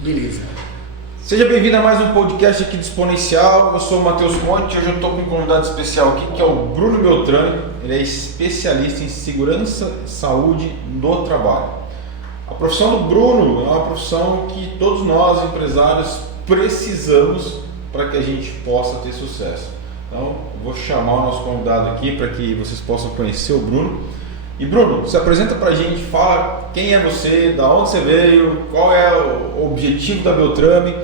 Beleza. Seja bem-vindo a mais um podcast aqui do Exponencial. Eu sou o Matheus Conte e hoje eu estou com um convidado especial aqui que é o Bruno Beltrame. Ele é especialista em segurança e saúde no trabalho. A profissão do Bruno é uma profissão que todos nós, empresários, precisamos para que a gente possa ter sucesso. Então, eu vou chamar o nosso convidado aqui para que vocês possam conhecer o Bruno. E Bruno, se apresenta para a gente, fala quem é você, da onde você veio, qual é o objetivo da Beltrame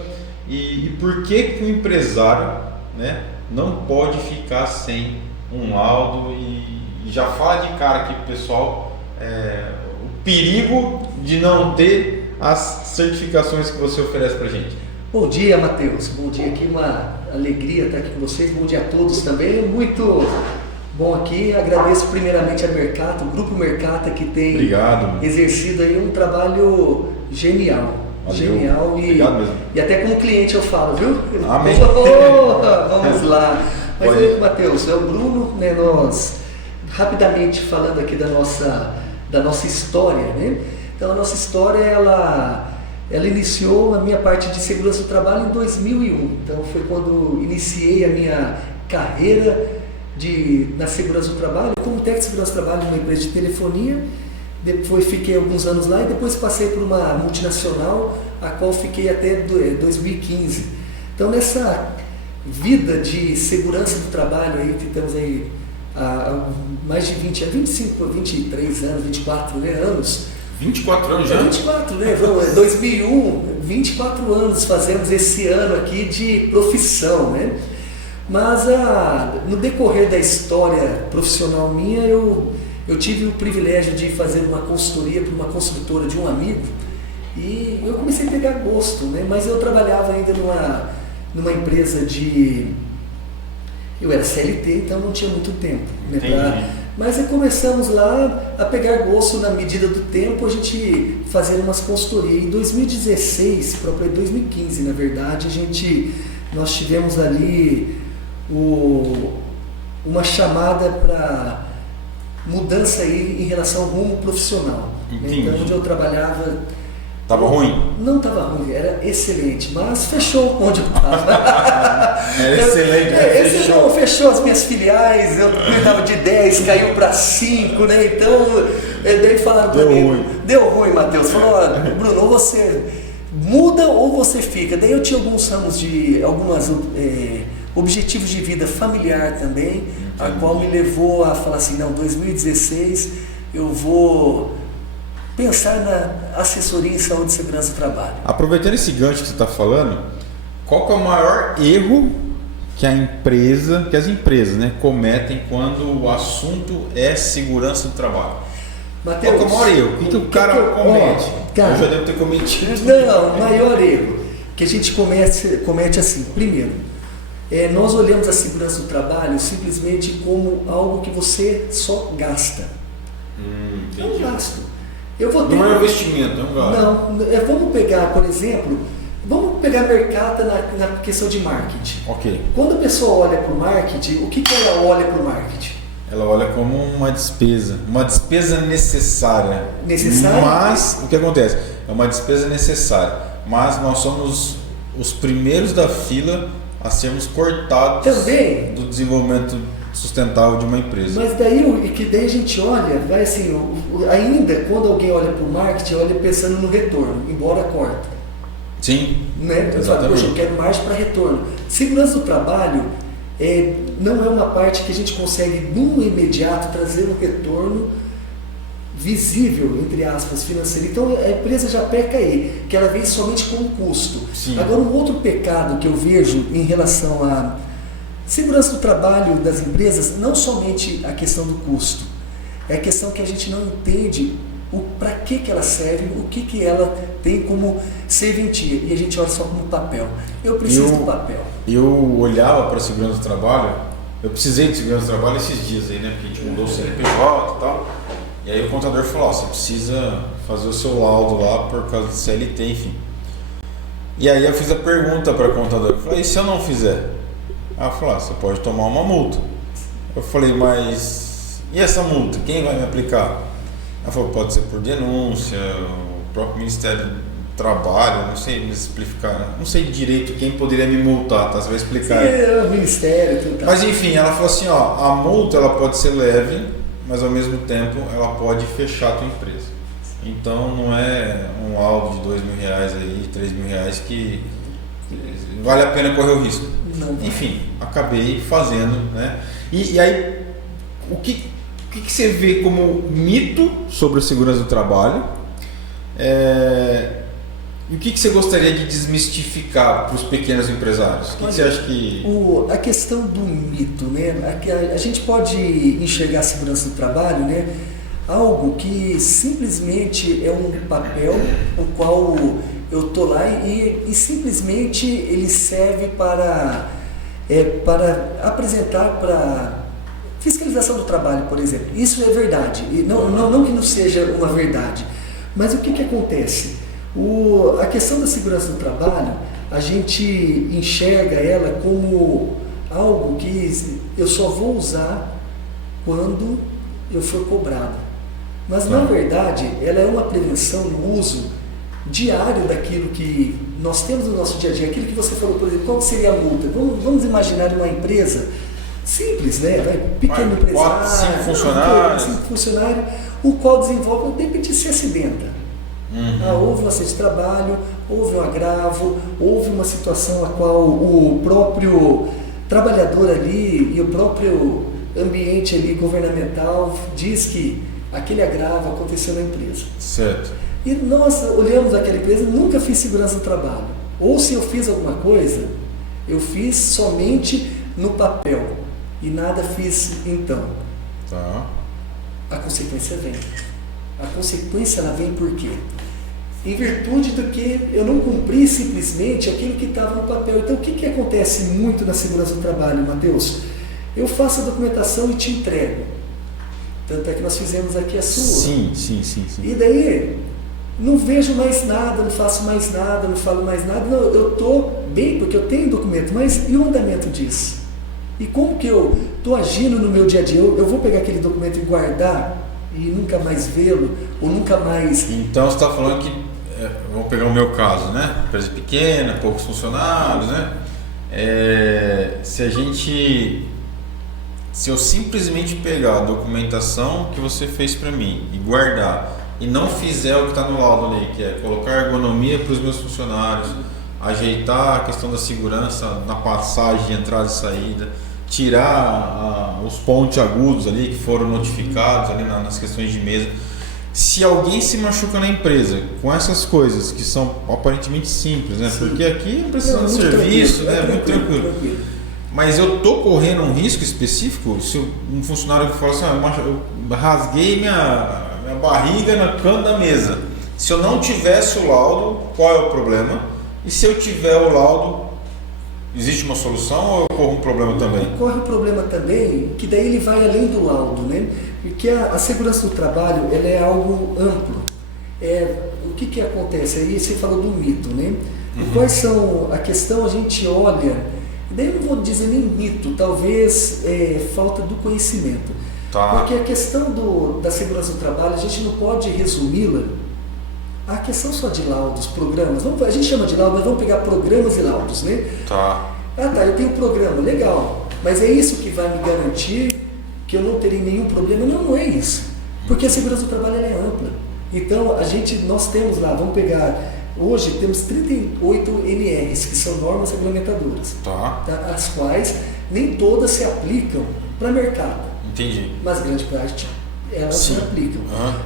e por que o empresário, né, não pode ficar sem um laudo e já fala de cara aqui pro pessoal o perigo de não ter as certificações que você oferece para a gente. Bom dia, Matheus. Bom dia aqui, uma alegria estar aqui com vocês. Bom dia a todos também. Muito bom aqui. Agradeço primeiramente a Mercato, o Grupo Mercata, que tem exercido aí um trabalho genial. Valeu. Genial e até como cliente eu falo, viu? Amém. Vamos lá. Mas aí, Matheus, é o Bruno, né? Nós, rapidamente falando aqui da nossa história, né? Então a nossa história, ela iniciou a minha parte de segurança do trabalho em 2001. Então foi quando iniciei a minha carreira na segurança do trabalho, como técnico de segurança do trabalho numa empresa de telefonia. Depois fiquei alguns anos lá e depois passei por uma multinacional, a qual fiquei até 2015. Então nessa vida de segurança do trabalho aí, que estamos aí há mais de 20 anos, 25, 23 anos, 24 anos. 24 anos já? 24, né? 2001, 24 anos fazemos esse ano aqui de profissão, né? Mas no decorrer da história profissional minha, eu tive o privilégio de fazer uma consultoria para uma construtora de um amigo e eu comecei a pegar gosto, né? Mas eu trabalhava ainda numa empresa eu era CLT, então não tinha muito tempo, né? Mas aí começamos lá a pegar gosto na medida do tempo, a gente fazendo umas consultorias. Em 2016, próprio 2015 na verdade, nós tivemos ali uma chamada para mudança aí em relação ao rumo profissional. Entendi. Então onde eu trabalhava... Estava ruim? Não estava ruim, era excelente, mas fechou onde eu estava. Excelente, fechou as minhas filiais, eu cuidava de 10, caiu para 5, né? Então, daí falaram para mim, deu ruim, Matheus. Falou, Bruno, ou você muda ou você fica. Daí eu tinha alguns ramos algumas objetivos de vida familiar também, a qual me levou a falar assim, não, 2016 eu vou pensar na assessoria em saúde e segurança do trabalho. Aproveitando esse gancho que você está falando, qual que é o maior erro que as empresas, né, cometem quando o assunto é segurança do trabalho? Mateus, qual que é o maior erro? O que o cara comete? Eu já devo ter cometido. Não, o maior erro que a gente comete assim, primeiro, nós olhamos a segurança do trabalho simplesmente como algo que você só gasta. É um gasto. Não é um investimento, é um gasto. Não, vamos pegar, por exemplo, a Mercata na questão de marketing. Ok. Quando a pessoa olha para o marketing, o que ela olha para o marketing? Ela olha como uma despesa necessária. Necessária? Mas, o que acontece? É uma despesa necessária, mas nós somos os primeiros da fila a sermos cortados também do desenvolvimento sustentável de uma empresa. Mas daí a gente olha, vai assim, ainda quando alguém olha para o marketing, olha pensando no retorno, embora corta. Sim, né? Exatamente. Poxa, eu quero margem para retorno. Segurança do trabalho não é uma parte que a gente consegue, no imediato, trazer um retorno visível, entre aspas, financeiro. Então a empresa já peca aí, que ela vem somente com o custo. Sim. Agora, um outro pecado que eu vejo em relação à segurança do trabalho das empresas, não somente a questão do custo, é a questão que a gente não entende para que ela serve, o que ela tem como serventia, e a gente olha só como papel. Eu preciso do papel. Eu olhava para a segurança do trabalho, eu precisei de segurança do trabalho esses dias aí, né? Porque a gente mudou o CNPJ e tal, e aí o contador falou, você precisa fazer o seu laudo lá por causa do CLT, enfim. E aí eu fiz a pergunta para o contador, eu falei, e se eu não fizer? Ela falou, você pode tomar uma multa. Eu falei, mas e essa multa? Quem vai me aplicar? Ela falou, pode ser por denúncia, o próprio Ministério trabalho, não sei me explicar, não sei direito quem poderia me multar, tá? Você vai explicar. É, o ministério, tudo. Mas enfim, ela falou assim, ó, a multa ela pode ser leve, mas ao mesmo tempo ela pode fechar a tua empresa. Então não é um laudo de R$2.000 aí, R$3.000 que vale a pena correr o risco. Não. Enfim, acabei fazendo, né? E aí, o que você vê como mito sobre a segurança do trabalho? E o que você gostaria de desmistificar para os pequenos empresários? O que você acha que... A questão do mito, né? A gente pode enxergar a segurança do trabalho, né? Algo que simplesmente é um papel o qual eu estou lá e simplesmente ele serve para apresentar para fiscalização do trabalho, por exemplo. Isso é verdade. E não que não seja uma verdade. Mas o que acontece? A questão da segurança do trabalho, a gente enxerga ela como algo que eu só vou usar quando eu for cobrado. Mas, na verdade, ela é uma prevenção no uso diário daquilo que nós temos no nosso dia a dia. Aquilo que você falou, por exemplo, qual seria a multa? Vamos imaginar uma empresa simples, né? Pequeno empresário, 5 funcionários. 5 funcionários, o qual desenvolve, de repente se acidenta. Houve um acidente de trabalho, houve um agravo, houve uma situação a qual o próprio trabalhador ali e o próprio ambiente ali governamental diz que aquele agravo aconteceu na empresa. Certo. E nós olhamos aquela empresa, nunca fiz segurança do trabalho. Ou se eu fiz alguma coisa, eu fiz somente no papel e nada fiz então. Tá. A consequência vem. A consequência ela vem por quê? Em virtude do que eu não cumpri simplesmente aquilo que estava no papel. Então o que acontece muito na segurança do trabalho, Matheus? Eu faço a documentação e te entrego. Tanto é que nós fizemos aqui a sua. Sim. E daí, não vejo mais nada, não faço mais nada, não falo mais nada. Não, eu estou bem porque eu tenho documento, mas e o andamento disso? E como que eu estou agindo no meu dia a dia? Eu vou pegar aquele documento e guardar e nunca mais vê-lo, ou nunca mais... Então você está falando que, vamos pegar o meu caso, né? Empresa pequena, poucos funcionários, né? Se eu simplesmente pegar a documentação que você fez para mim e guardar e não fizer o que está no laudo ali, que é colocar ergonomia para os meus funcionários, ajeitar a questão da segurança na passagem de entrada e saída, tirar os pontos agudos ali que foram notificados ali nas questões de mesa. Se alguém se machuca na empresa com essas coisas que são aparentemente simples, né? Porque aqui não precisa de serviço, né? Muito tranquilo. Mas eu estou correndo um risco específico se um funcionário fala assim, eu rasguei minha barriga no canto da mesa. Se eu não tivesse o laudo, qual é o problema? E se eu tiver o laudo, existe uma solução ou eu corro um problema também? Corre um problema também, que daí ele vai além do laudo, né? Porque a segurança do trabalho ela é algo amplo. O que acontece? Aí você falou do mito, né? Quais são a questão? A gente olha... Daí eu não vou dizer nem mito, talvez falta do conhecimento. Tá. Porque a questão da segurança do trabalho, a gente não pode resumi-la à questão só de laudos, programas. A gente chama de laudo, mas vamos pegar programas e laudos, né? Tá. Eu tenho um programa, legal, mas é isso que vai me garantir que eu não terei nenhum problema? Não é isso. Porque a segurança do trabalho ela é ampla. Então, nós temos lá, vamos pegar... Hoje temos 38 NRs, que são normas regulamentadoras, as quais nem todas se aplicam para mercado. Entendi. Mas grande parte elas se aplicam.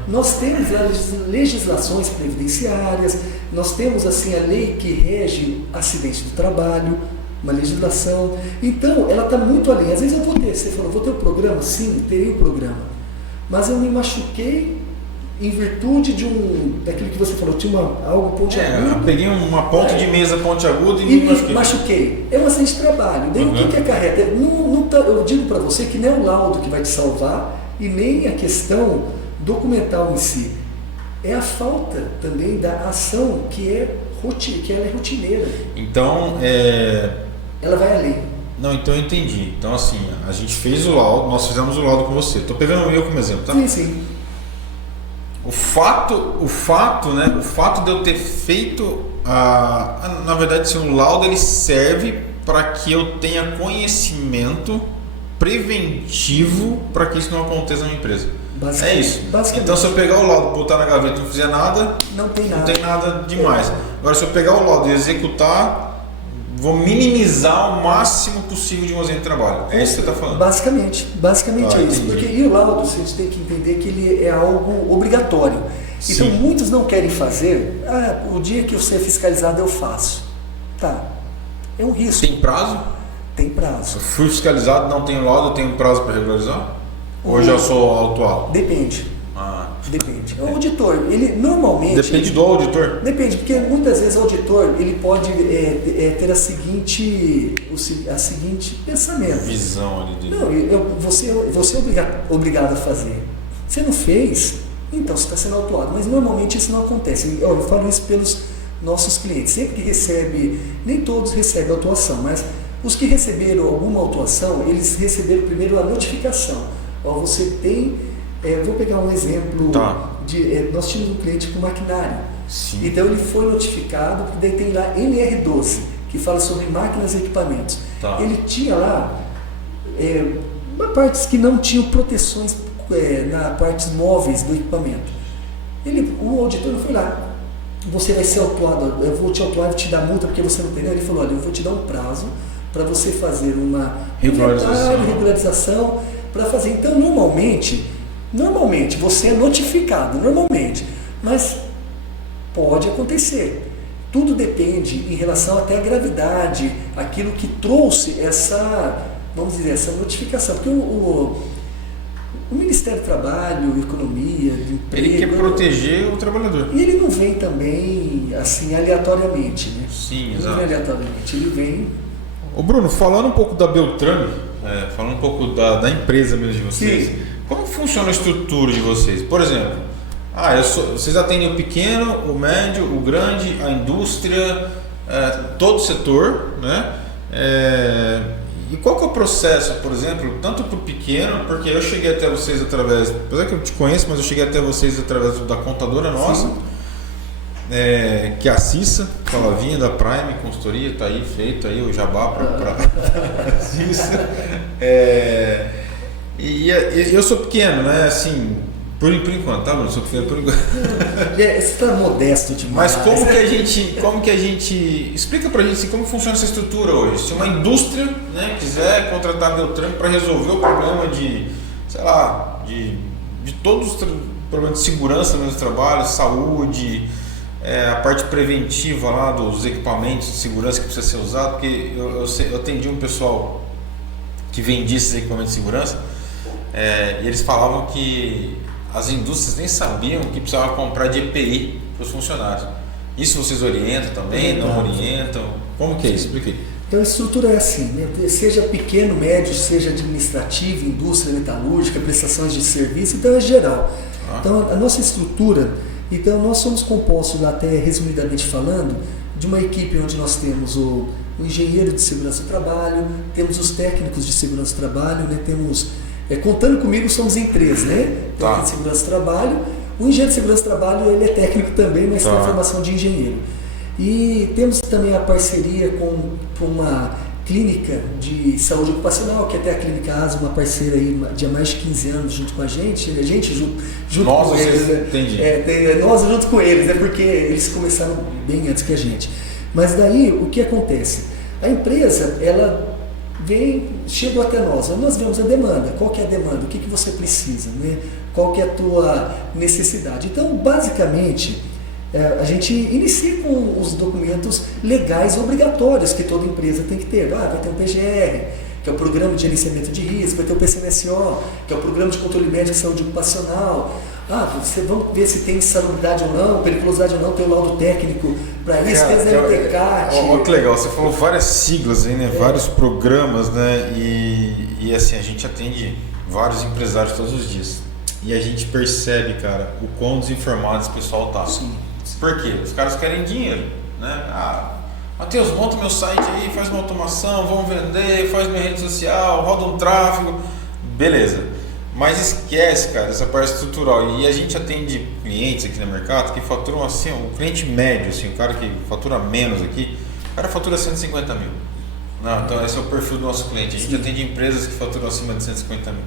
Nós temos as legislações previdenciárias, nós temos assim a lei que rege acidente do trabalho, uma legislação. Então, ela está muito além. Às vezes eu você falou, vou ter um programa? Sim, terei um programa. Mas eu me machuquei em virtude daquilo que você falou, tinha algo pontiagudo. Eu peguei uma ponte de mesa pontiaguda e me machuquei. É um acidente de trabalho. Daí o que acarreta? Eu digo para você que não é o laudo que vai te salvar e nem a questão documental em si. É a falta também da ação que ela é rotineira. Então, ela vai além. Não, então eu entendi. Então assim, a gente fez o laudo, nós fizemos o laudo com você. Estou pegando eu como exemplo, tá? Sim. O fato de eu ter feito, na verdade, assim, o laudo ele serve para que eu tenha conhecimento preventivo para que isso não aconteça na minha empresa. É isso. Então, se eu pegar o laudo, botar na gaveta e não fizer nada, não tem nada demais. Agora, se eu pegar o laudo e executar, vou minimizar o máximo possível de um acidente de trabalho. É isso que você está falando? Basicamente é isso. Porque, e o laudo, a gente tem que entender que ele é algo obrigatório. Então, Sim. muitos não querem fazer. O dia que eu ser fiscalizado, eu faço. Tá. É um risco. Tem prazo? Tem prazo. Se eu fui fiscalizado, não tenho laudo, eu tenho prazo para regularizar? Ou já sou autuado? Depende. Depende. O auditor, ele normalmente... Depende do auditor? Depende, porque muitas vezes o auditor ele pode ter a seguinte pensamento. Visão ali de... Não, você é obrigado a fazer. Você não fez, então você está sendo autuado. Mas normalmente isso não acontece. Eu falo isso pelos nossos clientes. Sempre que recebe, nem todos recebem autuação, mas os que receberam alguma autuação, eles receberam primeiro a notificação. Você tem, vou pegar um exemplo, nós tínhamos um cliente com maquinário. Sim. Então ele foi notificado, porque daí tem lá NR12, que fala sobre máquinas e equipamentos. Ele tinha lá partes que não tinham proteções na partes móveis do equipamento. O auditor não foi lá. Você vai ser autuado, eu vou te autuar e te dar multa porque você não entendeu. Ele falou, olha, eu vou te dar um prazo para você fazer uma regularização para fazer. Então, normalmente você é notificado, mas pode acontecer. Tudo depende em relação até à gravidade, aquilo que trouxe essa notificação. Porque o Ministério do Trabalho, Economia, do Emprego... Ele quer proteger o trabalhador. E ele não vem também, assim, aleatoriamente, né? Sim, exato. Não vem aleatoriamente, ele vem... Ô Bruno, falando um pouco da Beltrame, falando um pouco da empresa mesmo de vocês, Sim. Como funciona a estrutura de vocês? Por exemplo, vocês atendem o pequeno, o médio, o grande, a indústria, todo o setor, né? E qual que é o processo, por exemplo, tanto para o pequeno, porque eu cheguei até vocês através, apesar que eu te conheço, mas eu cheguei até vocês através da contadora nossa, que é a Cissa, Falavinha da Prime Consultoria, está aí feito aí o jabá para a Cissa. E eu sou pequeno, né? Assim, por enquanto, tá, Bruno? Sou pequeno por enquanto. Você está modesto demais. Mas como que a gente explica pra gente assim, como funciona essa estrutura hoje? Se uma indústria, né, quiser contratar a Beltrame para resolver o problema de, sei lá, de todos os problemas de segurança no trabalho, saúde, a parte preventiva lá dos equipamentos de segurança que precisa ser usado, porque eu atendi um pessoal que vendia esses equipamentos de segurança, e eles falavam que as indústrias nem sabiam que precisavam comprar de EPI para os funcionários. Isso vocês orientam também? Não orientam? Como que é isso? Explique. Então a estrutura é assim, né? Seja pequeno, médio, seja administrativo, indústria metalúrgica, prestações de serviço, então é geral. Então a nossa estrutura, então nós somos compostos, até resumidamente falando, de uma equipe onde nós temos o engenheiro de segurança do trabalho, temos os técnicos de segurança do trabalho, né? Temos, contando comigo, somos em 3, né? Técnico de segurança do trabalho. O engenheiro de segurança do trabalho, ele é técnico também, mas tem a formação de engenheiro. E temos também a parceria com uma clínica de saúde ocupacional, que até a Clínica ASA, uma parceira aí de há mais de 15 anos junto com a gente junto com eles. Né? Nós junto com eles, né? Porque eles começaram bem antes que a gente. Mas daí, o que acontece? A empresa, ela chegou até nós vemos a demanda. Qual que é a demanda? O que você precisa? Né? Qual que é a tua necessidade? Então, basicamente, a gente inicia com os documentos legais obrigatórios que toda empresa tem que ter. Vai ter um PGR, que é o Programa de Gerenciamento de Risco, vai ter o PCMSO, que é o Programa de Controle Médico de Saúde Ocupacional. Vamos ver se tem salubridade ou não, periculosidade ou não, tem o laudo técnico para isso, tem TECAT. Olha que legal, você falou várias siglas aí, né? Vários programas, né? E assim, a gente atende vários empresários todos os dias. E a gente percebe, cara, o quão desinformado esse pessoal tá. Sim. Por quê? Os caras querem dinheiro, né? Matheus, monta meu site aí, faz uma automação, vamos vender, faz minha rede social, roda um tráfego, beleza. Mas esquece, cara, essa parte estrutural. E a gente atende clientes aqui no mercado que faturam assim, um cliente médio, assim, um cara que fatura menos aqui, o cara fatura 150 mil. Não, então esse é o perfil do nosso cliente. A gente atende empresas que faturam acima de 150 mil.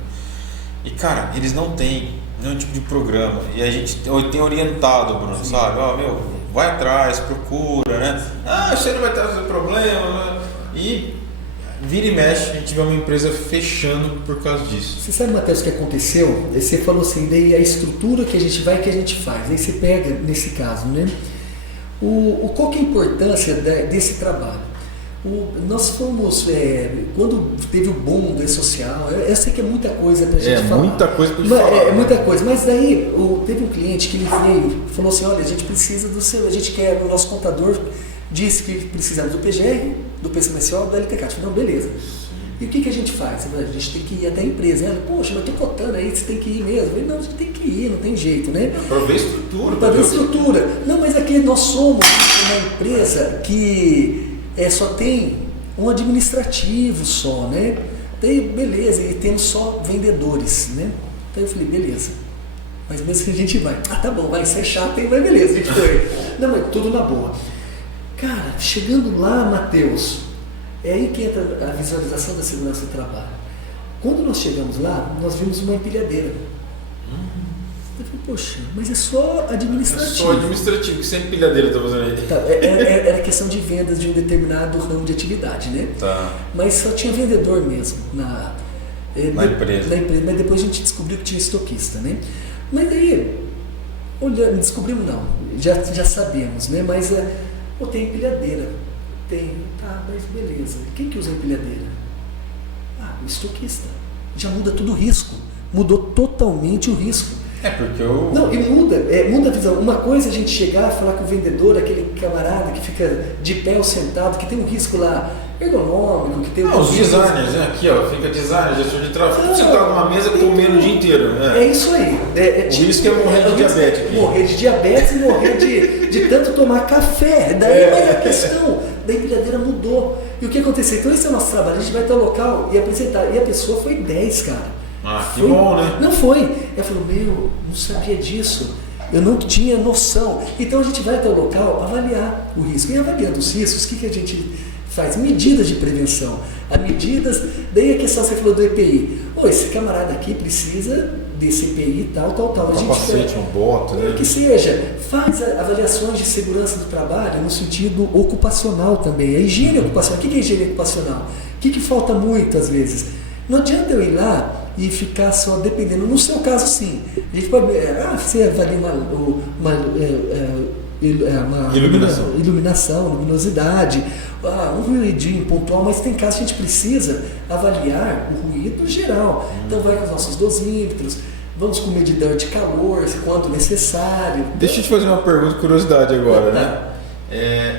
E cara, eles não têm nenhum tipo de programa. E a gente tem orientado, Bruno, sabe? Ó, vai atrás, procura, né? Você não vai trazer problema. Né? E vira e mexe, a gente vê uma empresa fechando por causa disso. Você sabe, Matheus, o que aconteceu? Você falou assim, daí a estrutura que a gente vai, que a gente faz. Aí você pega, nesse caso, né? Qual que é a importância desse trabalho? Nós fomos, quando teve o boom do e-social, eu sei que é muita coisa pra gente falar. Muita coisa pra gente falar. É muita coisa, mas daí teve um cliente que ele veio e falou assim, olha, a gente precisa do seu, a gente quer, o nosso contador disse que precisamos do PGR, do PCMSO, do LTCAT. Eu falei, não, beleza. E o que a gente faz? A gente tem que ir até a empresa. Ela, poxa, mas eu tô cotando aí, você tem que ir mesmo. Eu falei, não, você tem que ir, não tem jeito, né? Para ver estrutura. Para ver estrutura. Não, mas aqui nós somos uma empresa que só tem um administrativo só, né? Daí, beleza, e temos só vendedores, né? Então eu falei, beleza. Mas mesmo que a gente vai. Tá bom, vai ser chato, hein? Mas beleza, a gente foi. Não, mas tudo na boa. Cara, chegando lá, Matheus, é aí que entra a visualização da segurança do trabalho. Quando nós chegamos lá, nós vimos uma empilhadeira. Eu falei, poxa, mas é só administrativo. É só administrativo, que sem empilhadeira está fazendo aí. Tá, era questão de vendas de um determinado ramo de atividade, né? Tá. Mas só tinha vendedor mesmo na empresa. Mas depois a gente descobriu que tinha estoquista, né? Mas aí, olhando, descobrimos não, já sabemos, né? Mas tem empilhadeira. Tem, tá, mas beleza. Quem que usa empilhadeira? O estoquista. Já muda tudo o risco. Mudou totalmente o risco. Porque Não, e muda a visão. Uma coisa é a gente chegar e falar com o vendedor, aquele camarada que fica de pé ou sentado, que tem um risco lá ergonômico, que tem os designers, né? Aqui, ó, fica designer, gestor de tráfego, sentado numa mesa comendo o dia inteiro. É isso aí. O risco é morrer de diabetes aqui. Morrer de diabetes e morrer de tanto tomar café. Daí mas a questão da empilhadeira mudou. E o que aconteceu? Então esse é o nosso trabalho. A gente vai até o local e apresentar. E a pessoa foi 10, cara. Que bom, né? Não foi. Ela falou, não sabia disso. Eu não tinha noção. Então a gente vai até o local avaliar o risco. E avaliando os riscos, o que a gente faz? Medidas de prevenção. Daí a questão, você falou do EPI. Esse camarada aqui precisa desse EPI tal. A gente capacete, um boto, né? Que seja, faz avaliações de segurança do trabalho no sentido ocupacional também. A higiene ocupacional. O que é higiene ocupacional? O que falta muito às vezes? Não adianta eu ir lá e ficar só dependendo. No seu caso, sim. A gente pode. Você avalia uma iluminação, luminosidade, um ruidinho pontual, mas tem casos que a gente precisa avaliar o ruído geral. Então vai com os nossos dosímetros, vamos com medidor de calor, quando necessário. Deixa eu te fazer uma pergunta, curiosidade agora, né?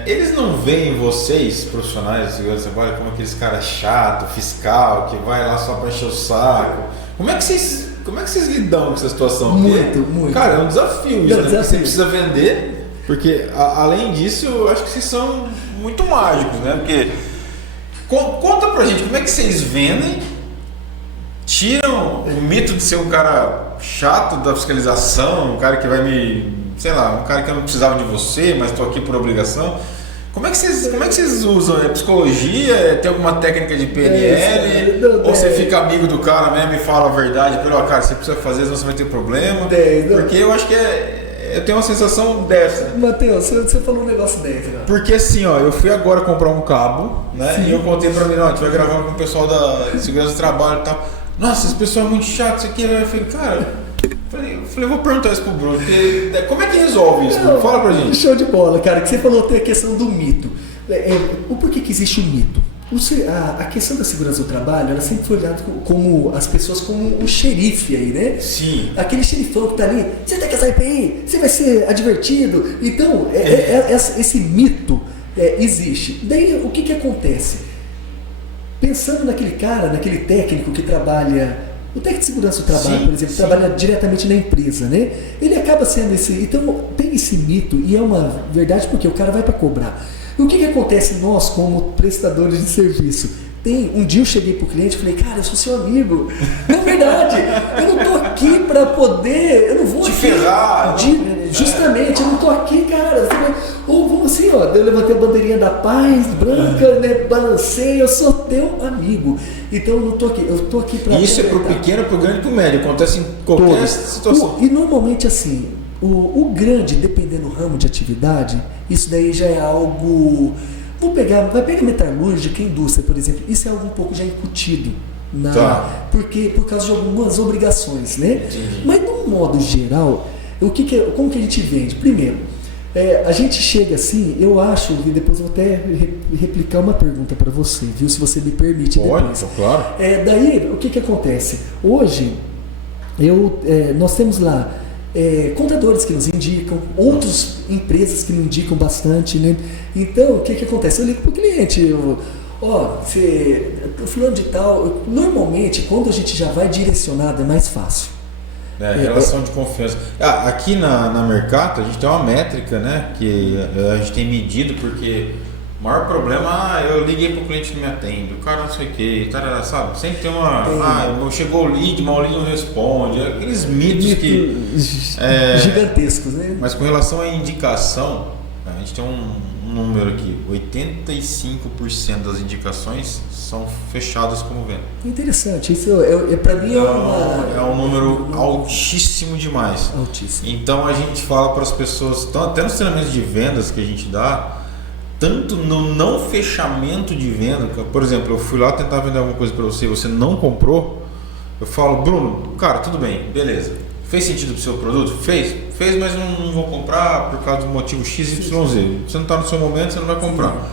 Eles não veem vocês, profissionais de segurança do trabalho, como aqueles caras chato, fiscal, que vai lá só para encher o saco? Como é que vocês lidam com essa situação? Muito. Cara, é um desafio isso, né? Você precisa vender, porque além disso, eu acho que vocês são muito mágicos, né? Porque conta pra gente, como é que vocês vendem, tiram o mito de ser um cara chato da fiscalização, um cara que vai um cara que eu não precisava de você, mas estou aqui por obrigação. Como é que vocês usam? É psicologia? Tem alguma técnica de PNL? Ou você fica amigo do cara mesmo e fala a verdade? Cara, você precisa fazer, senão você vai ter problema. Porque eu acho que eu tenho uma sensação dessa. Matheus, você falou um negócio desse, né? Porque assim, ó, eu fui agora comprar um cabo, né? Sim. E eu contei pra mim, a gente vai gravar com o pessoal da segurança do trabalho e tal. Nossa, esse pessoal é muito chato, isso aqui. Eu falei, cara... Eu vou perguntar isso pro Bruno, porque como é que resolve isso? Fala pra gente. Show de bola, cara, que você falou tem a questão do mito. O porquê que existe o mito? A questão da segurança do trabalho, ela sempre foi olhada como as pessoas como um xerife aí, né? Sim. Aquele xerifão que tá ali, você tem que sair pra aí, você vai ser advertido. Então, esse mito existe. Daí, o que acontece? Pensando naquele cara, naquele técnico que trabalha... O técnico de segurança do trabalho, por exemplo, trabalha diretamente na empresa, né? Ele acaba sendo esse... Então, tem esse mito, e é uma verdade porque o cara vai para cobrar. E o que acontece nós, como prestadores de serviço? Um dia eu cheguei pro cliente e falei, cara, eu sou seu amigo. Não é verdade, eu não tô aqui para poder, eu não vou te aqui, ferrar. Justamente, eu não tô aqui, cara. Ou vamos assim, ó, eu levantei a bandeirinha da paz, branca, né, balancei, eu sou teu amigo. Então eu não tô aqui, eu tô aqui para... Isso é pro pequeno, pro grande e pro médio, acontece em qualquer situação. E normalmente assim, o grande, dependendo do ramo de atividade, isso daí já é algo... Vai pegar metalúrgica, indústria, por exemplo, isso é algo um pouco já incutido, porque, por causa de algumas obrigações, né? Entendi. Mas de um modo geral, como que a gente vende? Primeiro, a gente chega assim, eu acho, e depois eu vou até replicar uma pergunta para você, viu? Se você me permite depois. Claro. Daí, o que acontece? Hoje, nós temos lá contadores que nos indicam, outras empresas que nos indicam bastante, né? Então, o que acontece? Eu ligo para o cliente, fulano de tal, normalmente, quando a gente já vai direcionado, é mais fácil. Relação de confiança. Aqui na Mercato, a gente tem uma métrica, né, que a gente tem medido, porque o maior problema, eu liguei para o cliente que me atende, o cara não sei o que, sabe? Sempre tem chegou o lead, mas o lead não responde, aqueles mitos gigantescos, né? Mas com relação à indicação, a gente tem um número aqui, 85% das indicações são fechadas como venda. Interessante, isso para mim é um número altíssimo demais. Altíssimo. Então a gente fala para as pessoas, até nos treinamentos de vendas que a gente dá, tanto no não fechamento de venda, por exemplo, eu fui lá tentar vender alguma coisa para você não comprou, eu falo, Bruno, cara, tudo bem, beleza, fez sentido pro seu produto? Fez, mas não vou comprar por causa do motivo XYZ. Você não está no seu momento, você não vai comprar.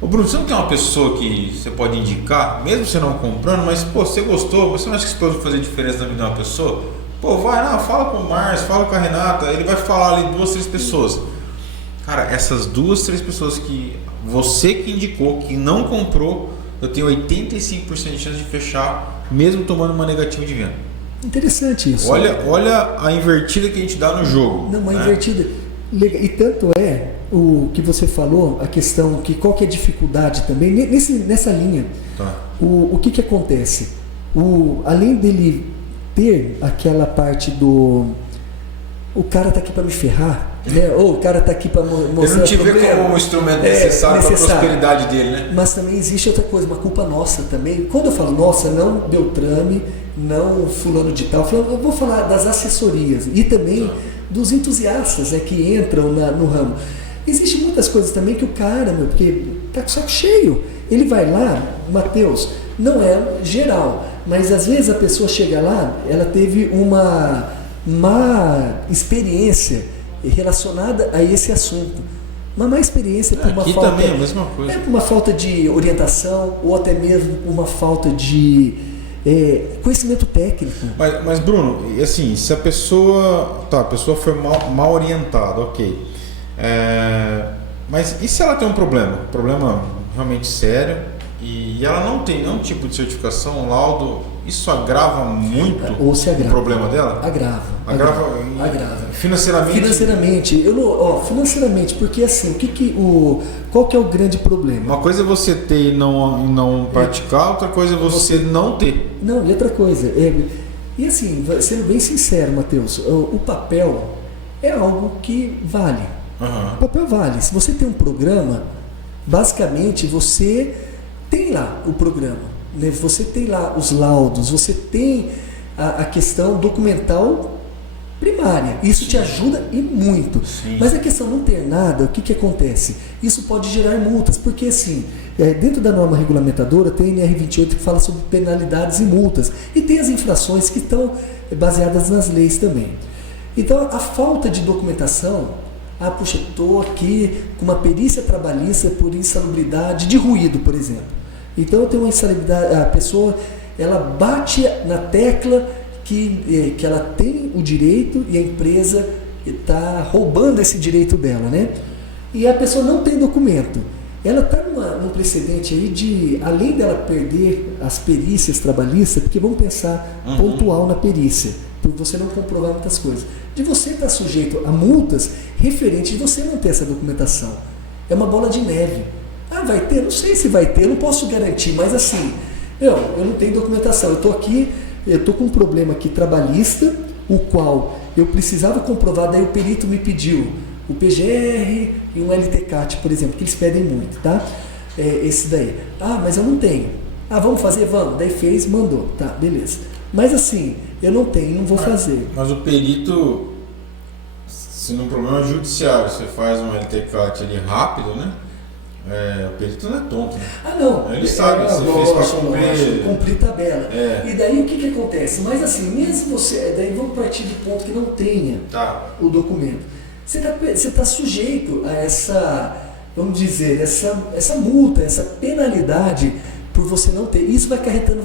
Ô Bruno, você não tem uma pessoa que você pode indicar, mesmo você não comprando, mas você gostou, você não acha que isso pode fazer diferença na vida de uma pessoa? Vai lá, fala com o Márcio, fala com a Renata, ele vai falar ali 2, 3 pessoas. Cara, essas 2, 3 pessoas que você que indicou, que não comprou, eu tenho 85% de chance de fechar, mesmo tomando uma negativa de venda. Interessante isso. Olha a invertida que a gente dá no jogo. Não, uma invertida. E tanto o que você falou, a questão qual que é a dificuldade também, nessa linha. O que acontece? Além dele ter aquela parte do... O cara tá aqui para me ferrar, né? Ou o cara tá aqui para mostrar. Ele não te vê como um instrumento necessário para a prosperidade dele, né? Mas também existe outra coisa, uma culpa nossa também. Quando eu falo nossa, não Beltrame, não fulano de tal, eu vou falar das assessorias e também dos entusiastas que entram no ramo. Existem muitas coisas também que o cara, porque tá com o saco cheio. Ele vai lá, Matheus, não é geral, mas às vezes a pessoa chega lá, ela teve uma má experiência relacionada a esse assunto. Uma má experiência por uma falta, também é a mesma coisa. Por uma falta de orientação ou até mesmo por uma falta de conhecimento técnico. Mas Bruno, assim, se a pessoa foi mal orientada, ok. Mas e se ela tem um problema realmente sério e ela não tem nenhum tipo de certificação, laudo, isso agrava muito o problema dela? Agrava. Financeiramente? Financeiramente, porque assim, qual que é o grande problema? Uma coisa é você ter e não praticar, outra coisa é você não ter. Não, e outra coisa, e assim, sendo bem sincero, Matheus, o papel é algo que vale. Uhum. O papel vale. Se você tem um programa, basicamente você tem lá o programa, né? Você tem lá os laudos, você tem a questão documental primária. Isso te ajuda e muito. Sim. Mas a questão não ter nada, o que acontece? Isso pode gerar multas, porque assim, dentro da norma regulamentadora tem a NR28 que fala sobre penalidades e multas. E tem as infrações que estão baseadas nas leis também. Então, a falta de documentação, puxa, estou aqui com uma perícia trabalhista por insalubridade de ruído, por exemplo. Então, eu tenho uma insalubridade, a pessoa, ela bate na tecla que ela tem o direito e a empresa está roubando esse direito dela, né? E a pessoa não tem documento. Ela está num precedente aí de, além dela perder as perícias trabalhistas, porque vamos pensar pontual na perícia, por você não comprovar muitas coisas, de você estar sujeito a multas referente de você não ter essa documentação. É uma bola de neve. vai ter? Não sei se vai ter, eu não posso garantir, mas assim, eu não tenho documentação. Eu estou aqui, eu estou com um problema aqui trabalhista, o qual eu precisava comprovar, daí o perito me pediu o PGR e um LTCAT, por exemplo, que eles pedem muito, tá? Esse daí. Mas eu não tenho. Vamos fazer? Vamos. Daí fez, mandou. Tá, beleza. Mas assim, eu não tenho, não vou fazer. Mas o perito, se no problema judiciário você faz um LTCAT ali rápido, né? O perito não é tonto, né? Não. Ele sabe, você fez para cumprir tabela. E daí o que acontece? Mas assim, mesmo você, daí vamos partir do ponto que não tenha o documento. Você tá sujeito a essa, vamos dizer, essa multa, essa penalidade por você não ter. Isso vai acarretando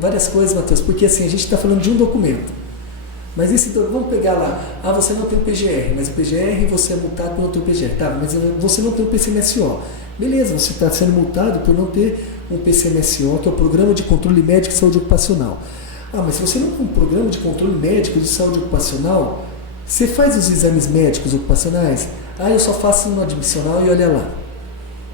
várias coisas, Matheus, porque assim, a gente está falando de um documento. Mas vamos pegar lá, você não tem o PGR, mas o PGR você é multado por não ter o PGR. Tá, mas você não tem o PCMSO. Beleza, você está sendo multado por não ter um PCMSO, que é o Programa de Controle Médico de Saúde Ocupacional. Mas se você não tem um Programa de Controle Médico de Saúde Ocupacional, você faz os exames médicos ocupacionais? Eu só faço no admissional e olha lá.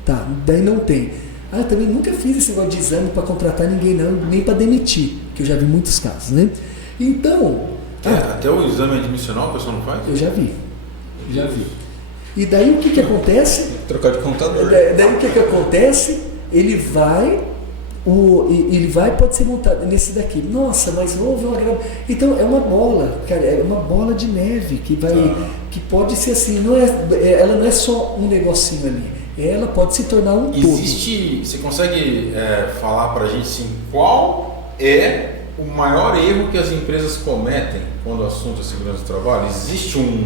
Tá, daí não tem. Eu também nunca fiz esse negócio de exame para contratar ninguém, não, nem para demitir, que eu já vi muitos casos, né? Então... até o exame admissional o pessoal não faz? Eu já vi. E daí o que acontece? Trocar de contador. Daí o que acontece? Ele pode ser multado nesse daqui. Nossa, mas houve uma grave. Então é uma bola, cara, é uma bola de neve que que pode ser assim, ela não é só um negocinho ali, ela pode se tornar um todo. Você consegue falar pra gente assim, qual é o maior erro que as empresas cometem quando o assunto é segurança do trabalho? Existe um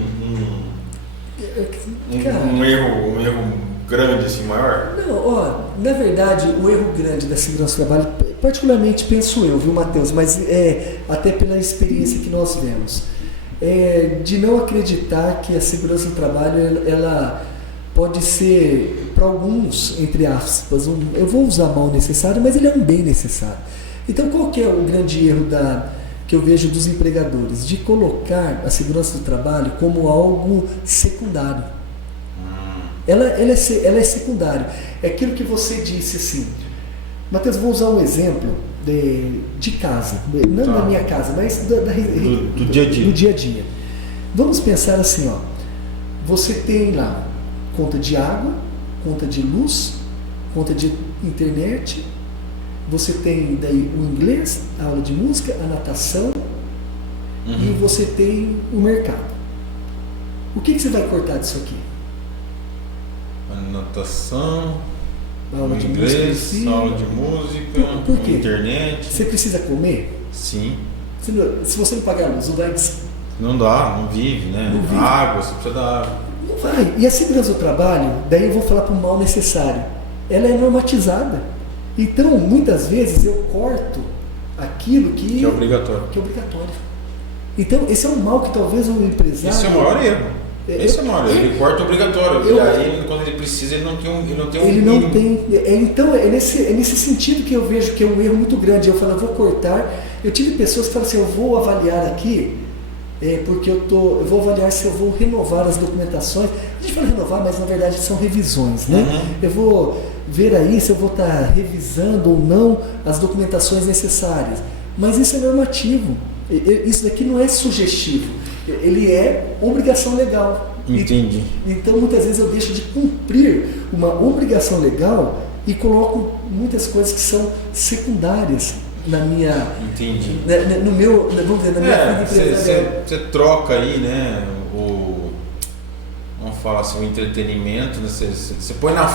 erro grande, assim, maior? Não, na verdade, o erro grande da segurança do trabalho, particularmente penso eu, viu, Matheus, mas até pela experiência que nós vemos, de não acreditar que a segurança do trabalho, ela pode ser, para alguns, entre aspas, eu vou usar mal necessário, mas ele é um bem necessário. Então, qual que é o grande erro que eu vejo dos empregadores? De colocar a segurança do trabalho como algo secundário. Ela é secundário. É aquilo que você disse assim. Matheus, vou usar um exemplo de casa. Não da minha casa, mas do dia a dia. Do dia a dia. Vamos pensar assim, você tem lá conta de água, conta de luz, conta de internet. Você tem daí o inglês, a aula de música, a natação, e você tem o mercado. O que você vai cortar disso aqui? A natação, a aula o de inglês, música, a aula de música, Por quê? internet. Você precisa comer? Sim. Se você não pagar a luz, não dá, não vive, né? Não vive. Água, você precisa da água. Não vai. E a segurança do trabalho, daí eu vou falar para o mal necessário. Ela é normatizada. Então, muitas vezes eu corto aquilo que é obrigatório. Então, esse é um mal que talvez o empresário... Esse é o maior erro. Esse é o maior erro. Ele corta obrigatório. E aí, quando ele precisa, ele não tem um Ele não tem. Então, é nesse sentido que eu vejo que é um erro muito grande. Eu falo, eu vou cortar. Eu tive pessoas que falam assim, eu vou avaliar aqui, porque eu vou avaliar se eu vou renovar as documentações. A gente fala renovar, mas na verdade são revisões, né? Eu vou ver aí se eu vou estar revisando ou não as documentações necessárias. Mas isso é normativo. Isso daqui não é sugestivo. Ele é obrigação legal. Entendi. Então, muitas vezes eu deixo de cumprir uma obrigação legal e coloco muitas coisas que são secundárias na minha... Entendi. No meu, vamos dizer, na minha vida empresarial. Você troca aí, né, vamos falar assim, o entretenimento, né? Você põe na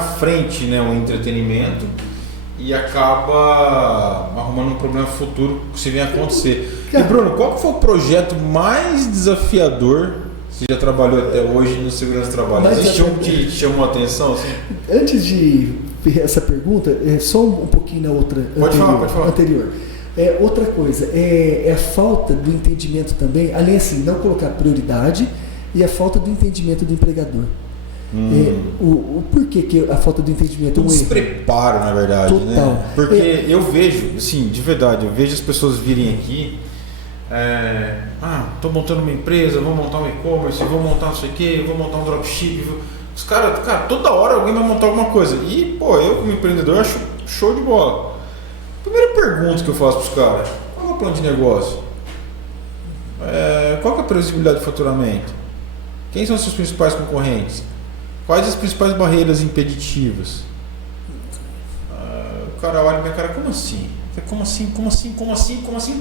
frente, né, o entretenimento e acaba arrumando um problema futuro que se venha a acontecer. E Bruno, qual que foi o projeto mais desafiador que você já trabalhou até hoje no segurança do trabalho? Existe um que te chamou a atenção? Assim? Antes de essa pergunta, só um pouquinho na outra pode falar. Anterior. Outra coisa, é a falta do entendimento também, além assim, não colocar prioridade e a falta do entendimento do empregador. Por que a falta do entendimento é um erro? Despreparo, na verdade. Total. Né? Porque eu vejo, assim, de verdade, eu vejo as pessoas virem aqui, estou montando uma empresa, vou montar um e-commerce, vou montar não sei o quê, vou montar um dropship. Os caras, cara, toda hora alguém vai montar alguma coisa. E, pô, eu como empreendedor acho show de bola. Primeira pergunta que eu faço pros caras: qual é o plano de negócio? Qual que é a previsibilidade de faturamento? Quem são os seus principais concorrentes? Quais as principais barreiras impeditivas? O cara olha na minha cara: como assim? Como assim,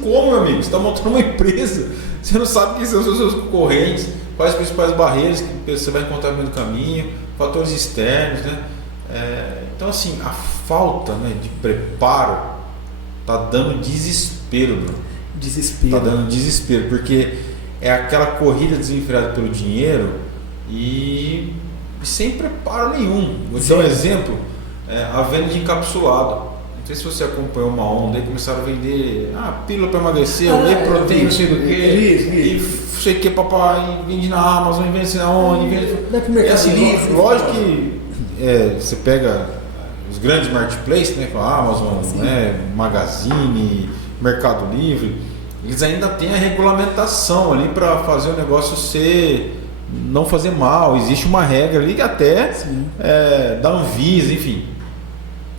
meu amigo? Você está montando uma empresa, você não sabe quem são os seus concorrentes, quais as principais barreiras que você vai encontrar no meio do caminho, fatores externos, né? Então, assim, a falta, né, de preparo está dando desespero, Bruno. Está dando desespero, porque é aquela corrida desenfreada pelo dinheiro e sem preparo nenhum. Vou te dar um exemplo: a venda de encapsulado. Não sei se você acompanhou uma onda aí, começaram a vender pílula para emagrecer, whey protein, não sei do que, e sei que papai, vende na Amazon, vende na onde, vende. Assim, lógico que você pega os grandes marketplaces, né, com a Amazon, né, Magazine, Mercado Livre, eles ainda têm a regulamentação ali para fazer o negócio não fazer mal. Existe uma regra ali que até da Anvisa, enfim.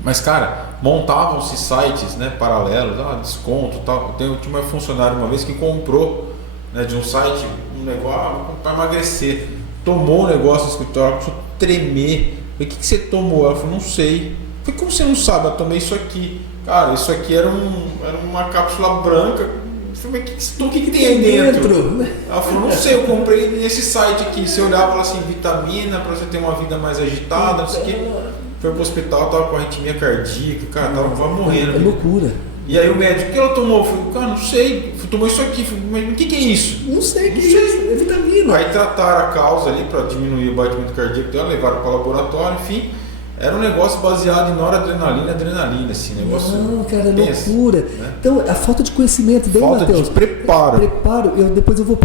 Mas, cara, montavam-se sites, né, paralelos, desconto, tal. Eu tinha uma funcionária uma vez que comprou, né, de um site um negócio para emagrecer. Tomou o negócio no escritório, começou a tremer. Falei: o que você tomou? Ela falou: não sei. Falei: como você não sabe? Eu tomei isso aqui. Cara, isso aqui era uma cápsula branca. Falei: o que tem aí dentro? Ela falou: não sei, eu comprei nesse site aqui. Você olhava e falava assim: vitamina para você ter uma vida mais agitada, não sei o que. Foi pro hospital, tava com arritmia cardíaca, cara, tava morrendo. É loucura. E aí o médico: o que ela tomou? Eu falei: cara, não sei, tomou isso aqui. Falei: mas o que é isso? Não sei o que é isso, é vitamina. Aí trataram a causa ali para diminuir o batimento cardíaco dela, levaram para o laboratório, enfim. Era um negócio baseado em noradrenalina e adrenalina, assim, negócio. Não, cara, é loucura. Né? Então, a falta de conhecimento dele, Matheus. Falta de preparo. Depois eu vou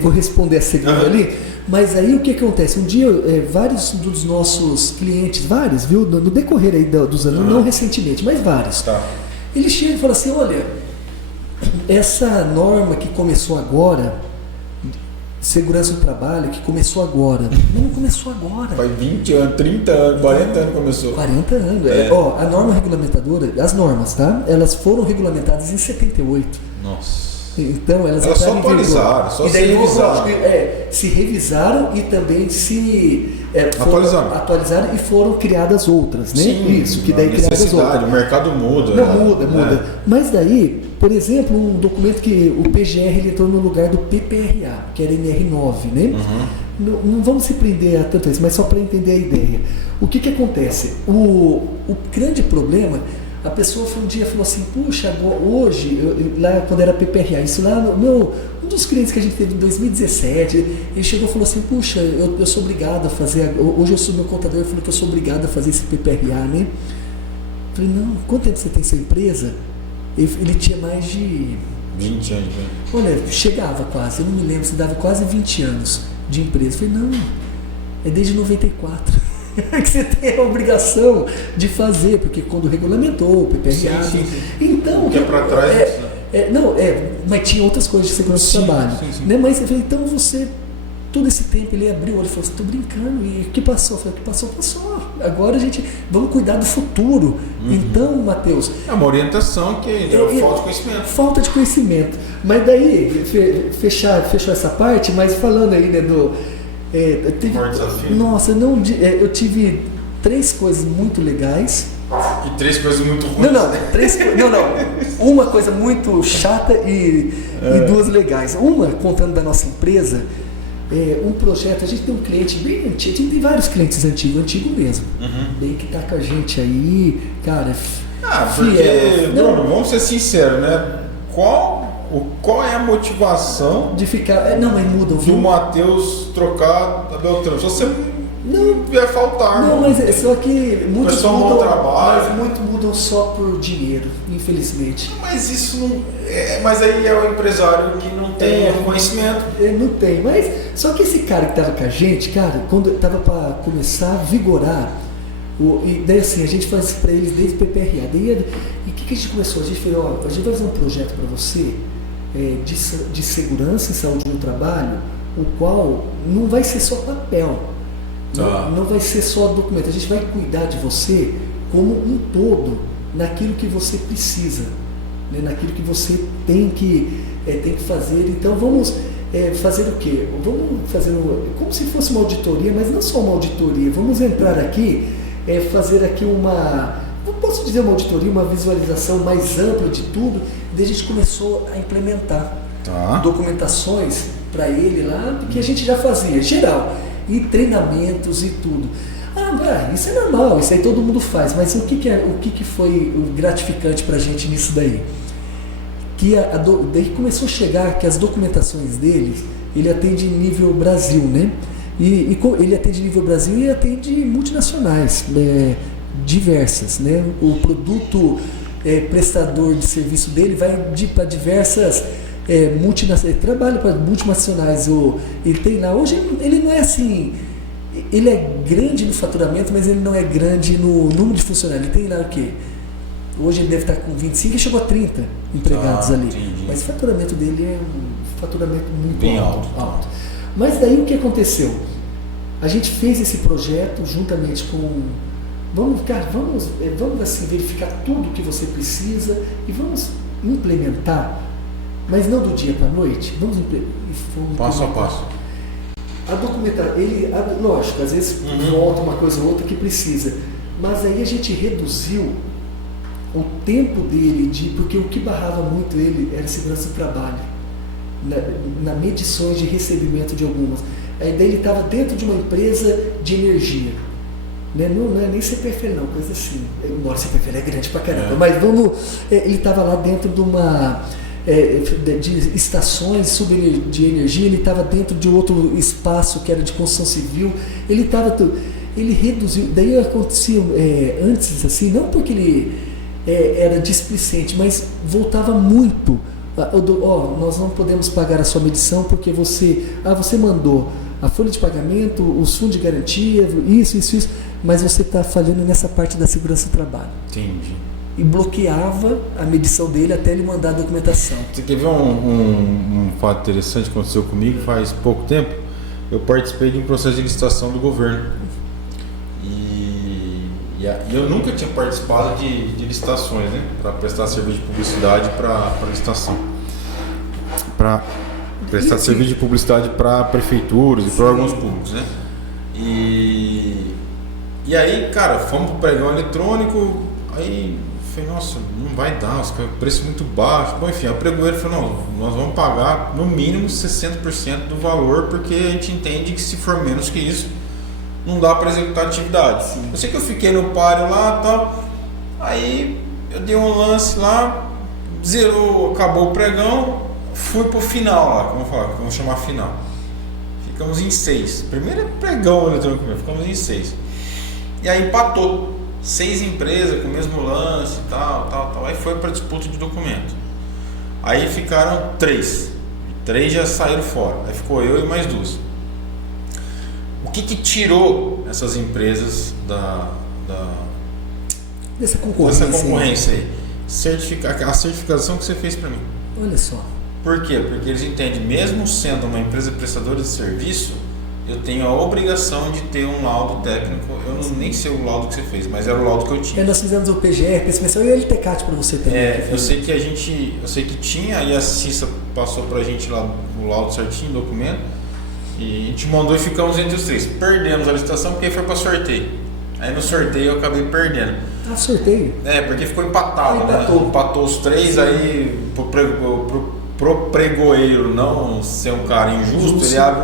vou responder a segunda ali. Mas aí o que acontece? Um dia, vários dos nossos clientes, viu, no decorrer aí dos anos, não recentemente, mas vários. Tá. Eles chegam e falam assim: olha, essa norma que começou agora, segurança do trabalho, que começou agora. Não começou agora. Faz 20 anos, 30 anos, 40 anos começou. 40 anos. A norma regulamentadora, as normas, tá? Elas foram regulamentadas em 78. Nossa. Então elas só atualizaram, só se revisaram. Se revisaram e também se atualizaram e foram criadas outras, né? Sim, isso, que daí criadas outras. O mercado muda. Não, muda. Mas daí, por exemplo, um documento que o PGR ele entrou no lugar do PPRA, que era NR9, né? Não vamos se prender a tanto isso, mas só para entender a ideia. O que acontece? O grande problema, a pessoa um dia falou assim: puxa, hoje, lá quando era PPRA, isso lá, um dos clientes que a gente teve em 2017, ele chegou e falou assim: puxa, eu sou obrigado a fazer, hoje eu sou meu contador, ele falou que eu sou obrigado a fazer esse PPRA, né? Eu falei: não, quanto tempo você tem sua empresa? Ele tinha mais de 20 anos. Né? Olha, chegava quase, eu não me lembro, se dava quase 20 anos de empresa. Eu falei: não, é desde 94. que você tem a obrigação de fazer, porque quando regulamentou o PPRA, sim. Então que é para trás. mas tinha outras coisas de segurança do trabalho, né? Mas eu falei: então você, todo esse tempo ele abriu, ele falou: estou brincando, e o que passou? Eu falei: o que passou. Agora vamos cuidar do futuro. Então, Matheus, é uma orientação que falta de conhecimento. Falta de conhecimento. Mas daí fechou essa parte, mas falando aí, né, nossa, eu tive 3 coisas muito legais. E 3 coisas muito ruins. Não. Uma coisa muito chata e 2 legais. Uma, contando da nossa empresa, um projeto. A gente tem um cliente bem antigo, a gente tem vários clientes antigo mesmo. Bem que tá com a gente aí, cara. Porque, Bruno, vamos ser sinceros, né? Qual é a motivação de ficar. Mas muda. Do Matheus trocar a Beltrão? Se você não vier faltar. Não, mas só que muitos mudam, trabalho. mas muitos mudam só por dinheiro, infelizmente. Mas isso não. Mas aí é o empresário que não tem conhecimento. Não tem, mas só que esse cara que estava com a gente, cara, quando estava para começar a vigorar, e daí assim, a gente faz para eles desde o PPRA. E o que a gente começou? A gente falou: a gente vai fazer um projeto para você de segurança e saúde no trabalho, o qual não vai ser só papel. Não vai ser só documento, a gente vai cuidar de você como um todo, naquilo que você precisa, né? Naquilo que você tem que fazer. Então vamos fazer o quê? Vamos fazer como se fosse uma auditoria, mas não só uma auditoria. Vamos entrar aqui, fazer aqui não posso dizer uma auditoria, uma visualização mais ampla de tudo. Daí a gente começou a implementar documentações para ele lá, que a gente já fazia, geral, e treinamentos e tudo. Isso é normal, isso aí todo mundo faz, mas o que foi gratificante para a gente nisso daí? Que daí começou a chegar que as documentações dele, ele atende nível Brasil, né? E ele atende nível Brasil e atende multinacionais, diversas, né? O produto prestador de serviço dele vai para diversas multinacionais, trabalha para multinacionais. Ele tem lá, hoje ele não é assim, ele é grande no faturamento, mas ele não é grande no número de funcionários. Ele tem lá o quê? Hoje ele deve estar com 25 e chegou a 30 empregados ali. Entendi. Mas o faturamento dele é um faturamento muito bem alto. Mas daí o que aconteceu? A gente fez esse projeto juntamente com... Vamos assim, verificar tudo que você precisa e vamos implementar, mas não do dia para a noite. Vamos passo a passo. A documentação, lógico, às vezes volta uma coisa ou outra que precisa, mas aí a gente reduziu o tempo dele, porque o que barrava muito ele era a segurança do trabalho, na medições de recebimento de algumas. Aí daí ele estava dentro de uma empresa de energia, né? Não é nem CPFL não, coisa assim, embora CPFL é grande pra caramba, mas ele estava lá dentro de uma... de estações de energia, ele estava dentro de outro espaço que era de construção civil, ele reduziu, daí acontecia antes assim, não porque ele era displicente, mas voltava muito, nós não podemos pagar a sua medição porque você mandou a folha de pagamento, os fundos de garantia, isso, mas você está falhando nessa parte da segurança do trabalho. Entendi. E bloqueava a medição dele até ele mandar a documentação. Você quer ver um fato interessante que aconteceu comigo faz pouco tempo? Eu participei de um processo de licitação do governo. E eu nunca tinha participado de licitações, né? Para prestar serviço de publicidade para licitação. Para prestar serviço de publicidade para prefeituras e para órgãos públicos, né? E aí, cara, fomos para o pregão eletrônico, aí... falei, nossa, não vai dar, o preço é muito baixo. Bom, enfim, a pregoeira falou, não, nós vamos pagar no mínimo 60% do valor, porque a gente entende que se for menos que isso, não dá para executar a atividade. Sim. Eu sei que eu fiquei no páreo lá e tal, aí eu dei um lance lá, zerou, acabou o pregão, fui pro final lá, vamos chamar final. Ficamos em 6. Primeiro pregão eletrônico, ficamos em 6. E aí empatou. 6 empresas com o mesmo lance e tal. Aí foi para disputa de documento. Aí ficaram 3. 3 já saíram fora. Aí ficou eu e mais 2. O que tirou essas empresas dessa concorrência aí? A certificação que você fez para mim. Olha só. Por quê? Porque eles entendem, mesmo sendo uma empresa prestadora de serviço, eu tenho a obrigação de ter um laudo técnico. Eu nem sei o laudo que você fez, mas era o laudo que eu tinha. Nós fizemos o PGR, inspeção e o LTCAT para você também. Eu sei que tinha, e a CISA passou pra gente lá o laudo certinho, o documento, e a gente mandou e ficamos entre os 3. Perdemos a licitação porque foi para sorteio. Aí no sorteio eu acabei perdendo. Sorteio? Porque ficou empatado, né? Empatou os 3, aí pro pregoeiro não ser um cara injusto, ele abre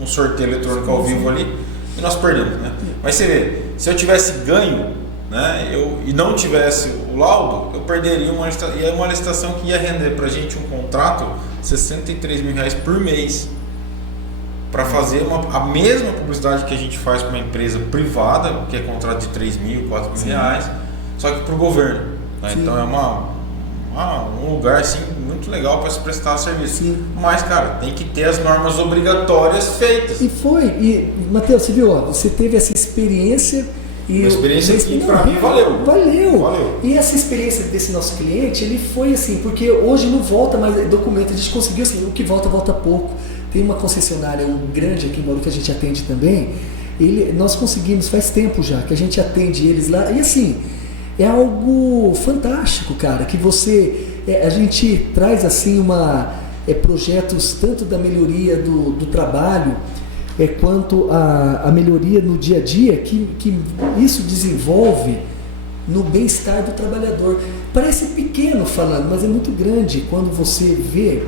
um sorteio eletrônico ao vivo ali e nós perdemos, né? Mas você vê, se eu tivesse ganho, né, e não tivesse o laudo, eu perderia uma licitação que ia render pra gente um contrato de R$63 mil por mês para fazer a mesma publicidade que a gente faz para uma empresa privada, que é contrato de R$3 mil, R$4 mil, só que para o governo, né? Então é um lugar assim muito legal para se prestar serviço. Sim. Mas, cara, tem que ter as normas obrigatórias feitas. E Matheus, você viu, você teve essa experiência e uma experiência que para mim valeu. E essa experiência desse nosso cliente, ele foi assim, porque hoje não volta mais documento, a gente conseguiu assim, o que volta pouco. Tem uma concessionária grande aqui em Bauru que a gente atende também, Nós conseguimos, faz tempo já, que a gente atende eles lá, e assim, é algo fantástico, cara, que a gente traz assim projetos tanto da melhoria do trabalho, quanto a melhoria no dia a dia, que isso desenvolve no bem-estar do trabalhador. Parece pequeno falando, mas é muito grande quando você vê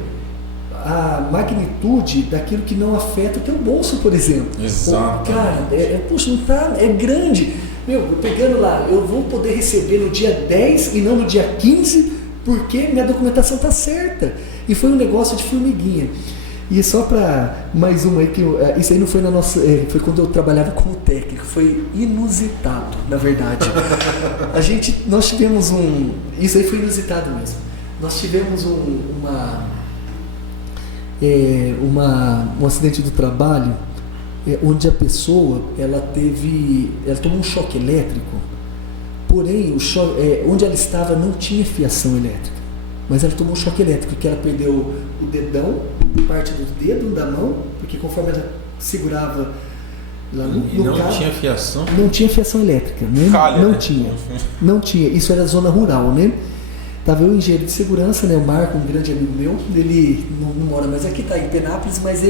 a magnitude daquilo que não afeta o teu bolso, por exemplo. Exato. Cara, puxa, não tá, é grande. Meu, pegando lá, eu vou poder receber no dia 10 e não no dia 15, porque minha documentação está certa. E foi um negócio de formiguinha. E só para mais uma aí, isso aí não foi na nossa. Foi quando eu trabalhava como técnico, foi inusitado, na verdade. Nós tivemos isso aí foi inusitado mesmo. Nós tivemos um acidente do trabalho, onde a pessoa ela tomou um choque elétrico, porém onde ela estava não tinha fiação elétrica, mas ela tomou um choque elétrico, que ela perdeu o dedão, parte do dedo da mão, porque conforme ela segurava lá no não carro, tinha fiação? Não tinha fiação elétrica, né? Calha, não né? tinha, não tinha. Isso era zona rural, né? Tava eu, engenheiro de segurança, né? O Marco, um grande amigo meu, ele não mora mais aqui, tá em Penápolis, mas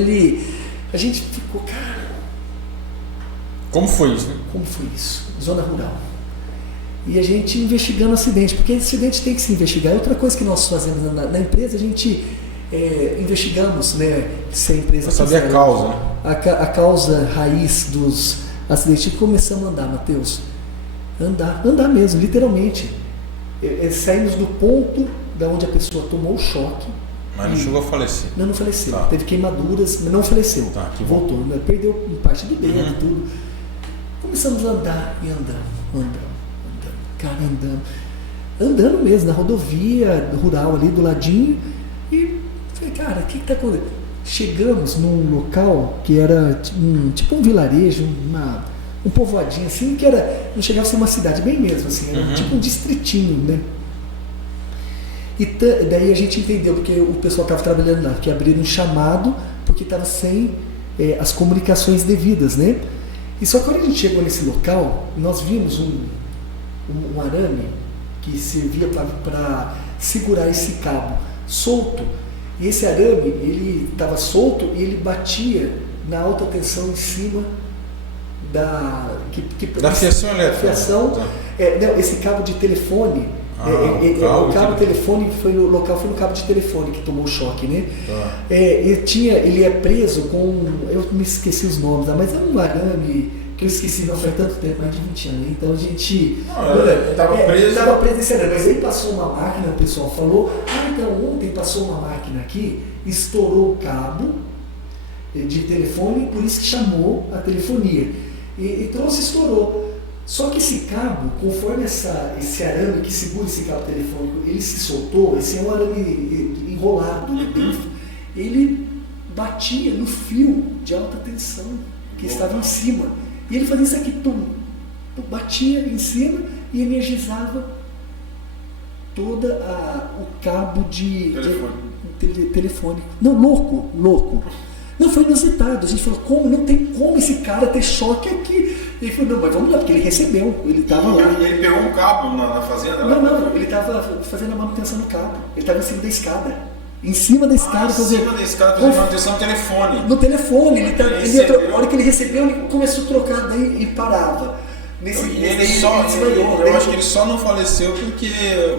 a gente ficou, cara, como foi isso, né? Como foi isso? Zona rural. E a gente investigando o acidente, porque acidente tem que se investigar. Outra coisa que nós fazemos na empresa, a gente investigamos, né, se a empresa... Pra saber a causa, né? A causa raiz dos acidentes. E começamos a andar, Matheus. Andar mesmo, literalmente. Saímos do ponto da onde a pessoa tomou o choque. Mas não chegou a falecer? Não faleceu. Tá. Teve queimaduras, mas não faleceu. Tá, que voltou, né? Perdeu parte do dedo, tudo. Começamos a andar e andando. Cara, andando mesmo, na rodovia rural ali do ladinho. E falei, cara, o que está acontecendo? Chegamos num local que era tipo um vilarejo, um povoadinho assim, que não chegava a ser uma cidade, bem mesmo assim, era tipo um distritinho, né? E daí a gente entendeu, porque o pessoal estava trabalhando lá, que abriram um chamado, porque estava sem as comunicações devidas, né? E só que quando a gente chegou nesse local, nós vimos um arame que servia para segurar esse cabo solto. E esse arame, ele estava solto e ele batia na alta tensão em cima da fiação elétrica. Fiação, tá. Não, esse cabo de telefone. O cabo de telefone foi no cabo de telefone que tomou o choque, né? Tá. Ele é preso com, eu me esqueci os nomes, mas é um arame que eu esqueci, não faz tanto tempo, mais de 20 anos, então a gente... Estava preso. Estava preso esse arame, mas aí passou uma máquina, o pessoal falou, então ontem passou uma máquina aqui, estourou o cabo de telefone, por isso que chamou a telefonia. E trouxe, estourou. Só que esse cabo, conforme esse arame que segura esse cabo telefônico, ele se soltou, esse é um arame enrolado, ele batia no fio de alta tensão que estava em cima. E ele fazia isso aqui, batia em cima e energizava todo o cabo telefônico. Não, louco. Não, foi inusitado. A gente falou, não tem como esse cara ter choque aqui. Ele falou, não, mas vamos lá, porque ele recebeu, ele estava lá. E ele pegou um cabo na fazenda? Não, ele estava fazendo a manutenção do cabo. Ele estava em cima da escada. Em cima da escada. Fazendo manutenção no telefone. No telefone. A hora que ele recebeu, ele começou a trocar, daí e parava. Eu acho que ele só não faleceu porque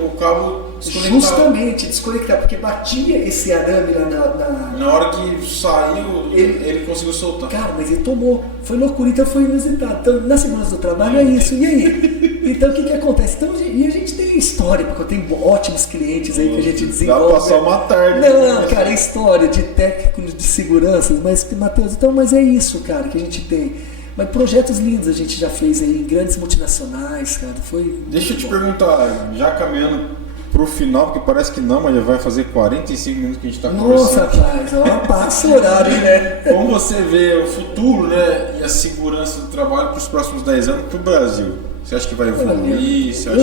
o cabo desconectava. Justamente, desconectar, porque batia esse arame lá na hora que saiu, ele conseguiu soltar. Cara, mas ele tomou. Foi loucura, então foi inusitado. Então, na segurança do trabalho é isso. E aí? Então, o que acontece? Então, a gente tem história, porque eu tenho ótimos clientes aí que a gente desenvolve. Dá pra passar uma tarde. Não, cara, é história de técnicos de segurança. Mas, Matheus, mas é isso, cara, que a gente tem. Mas projetos lindos a gente já fez aí, grandes multinacionais, cara, foi... Deixa eu te perguntar, já caminhando pro final, porque parece que não, mas já vai fazer 45 minutos que a gente tá conversando. Nossa, rapaz, passa o horário, né? Como você vê o futuro, né, e a segurança do trabalho para os próximos 10 anos pro Brasil? Você acha que vai evoluir? Você acha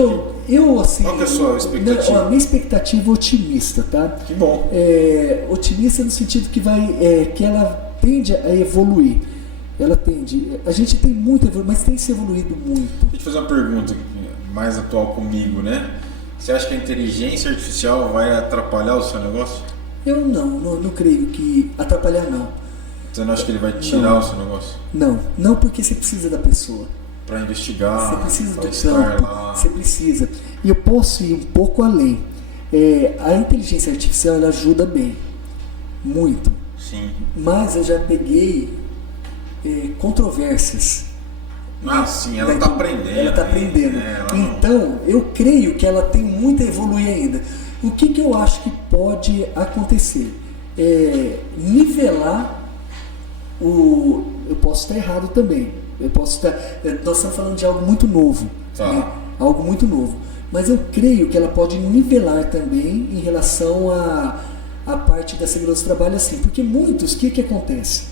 assim, qual que é a sua expectativa? A minha expectativa é otimista, tá? Que bom. Otimista no sentido que que ela tende a evoluir. ela tende. A gente tem muito, mas tem se evoluído muito. Deixa eu te fazer uma pergunta mais atual comigo, né? Você acha que a inteligência artificial vai atrapalhar o seu negócio? Eu não creio que atrapalhar não. Você não acha que ele vai tirar o seu negócio? Não porque você precisa da pessoa. Para investigar, você precisa para do estar campo, lá. você precisa. E eu posso ir um pouco além. A inteligência artificial ela ajuda bem, muito. Sim. Mas eu já peguei controvérsias. Sim, ela está aprendendo. Ela está aprendendo. Então, eu creio que ela tem muito a evoluir ainda. O que eu acho que pode acontecer? Nivelar o... Eu posso estar errado também. Nós estamos falando de algo muito novo. Tá. Né? Algo muito novo. Mas eu creio que ela pode nivelar também em relação à parte da segurança do trabalho, assim. Porque muitos, o que acontece?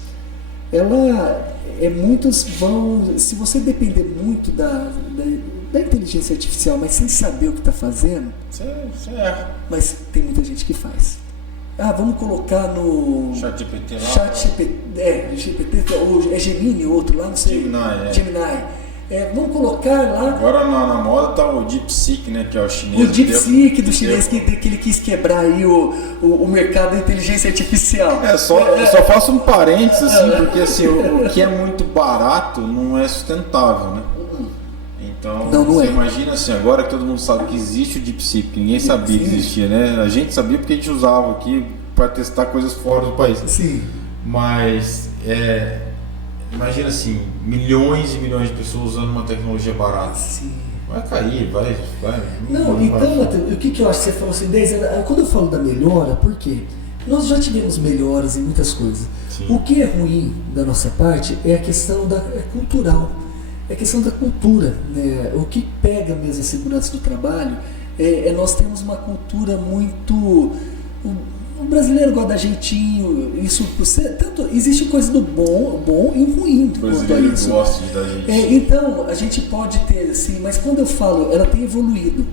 Muitos vão... Se você depender muito da inteligência artificial, mas sem saber o que está fazendo... Você erra. Mas tem muita gente que faz. Vamos colocar no... ChatGPT lá. GPT, ou Gemini, outro lá, não sei. Gemini. Vamos colocar lá... Agora na moda tá o DeepSeek, né, que é o chinês. O DeepSeek do chinês, que ele quis quebrar aí o mercado da inteligência artificial. Eu só faço um parênteses, assim, porque assim, o que é muito barato não é sustentável, né? Então, você imagina assim, agora que todo mundo sabe que existe o DeepSeek, que ninguém sabia que existia, né? A gente sabia porque a gente usava aqui para testar coisas fora do país. Sim. Mas, imagina assim, milhões e milhões de pessoas usando uma tecnologia barata. Sim. Vai cair, vai. Não, então, Matheus, o que eu acho que você falou assim, quando eu falo da melhora, por quê? Nós já tivemos melhoras em muitas coisas. Sim. O que é ruim da nossa parte é a questão cultural. É a questão da cultura, né? O que pega mesmo a segurança do trabalho nós temos uma cultura muito... O brasileiro gosta da jeitinho, isso tanto existe coisa do bom e o ruim quanto a isso. Gosta de dar jeitinho. Então a gente pode ter assim, mas quando eu falo, ela tem evoluído.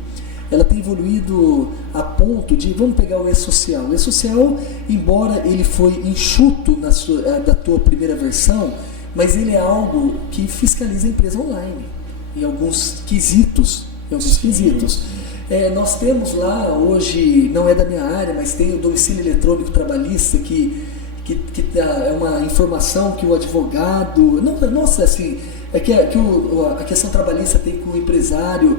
Ela tem evoluído a ponto de, vamos pegar o e-social. O e-social, embora ele foi enxuto da tua primeira versão, mas ele é algo que fiscaliza a empresa online, em alguns quesitos. Nós temos lá, hoje, não é da minha área, mas tem o domicílio eletrônico trabalhista, que é uma informação que o advogado... Nossa, assim, a questão trabalhista tem com o empresário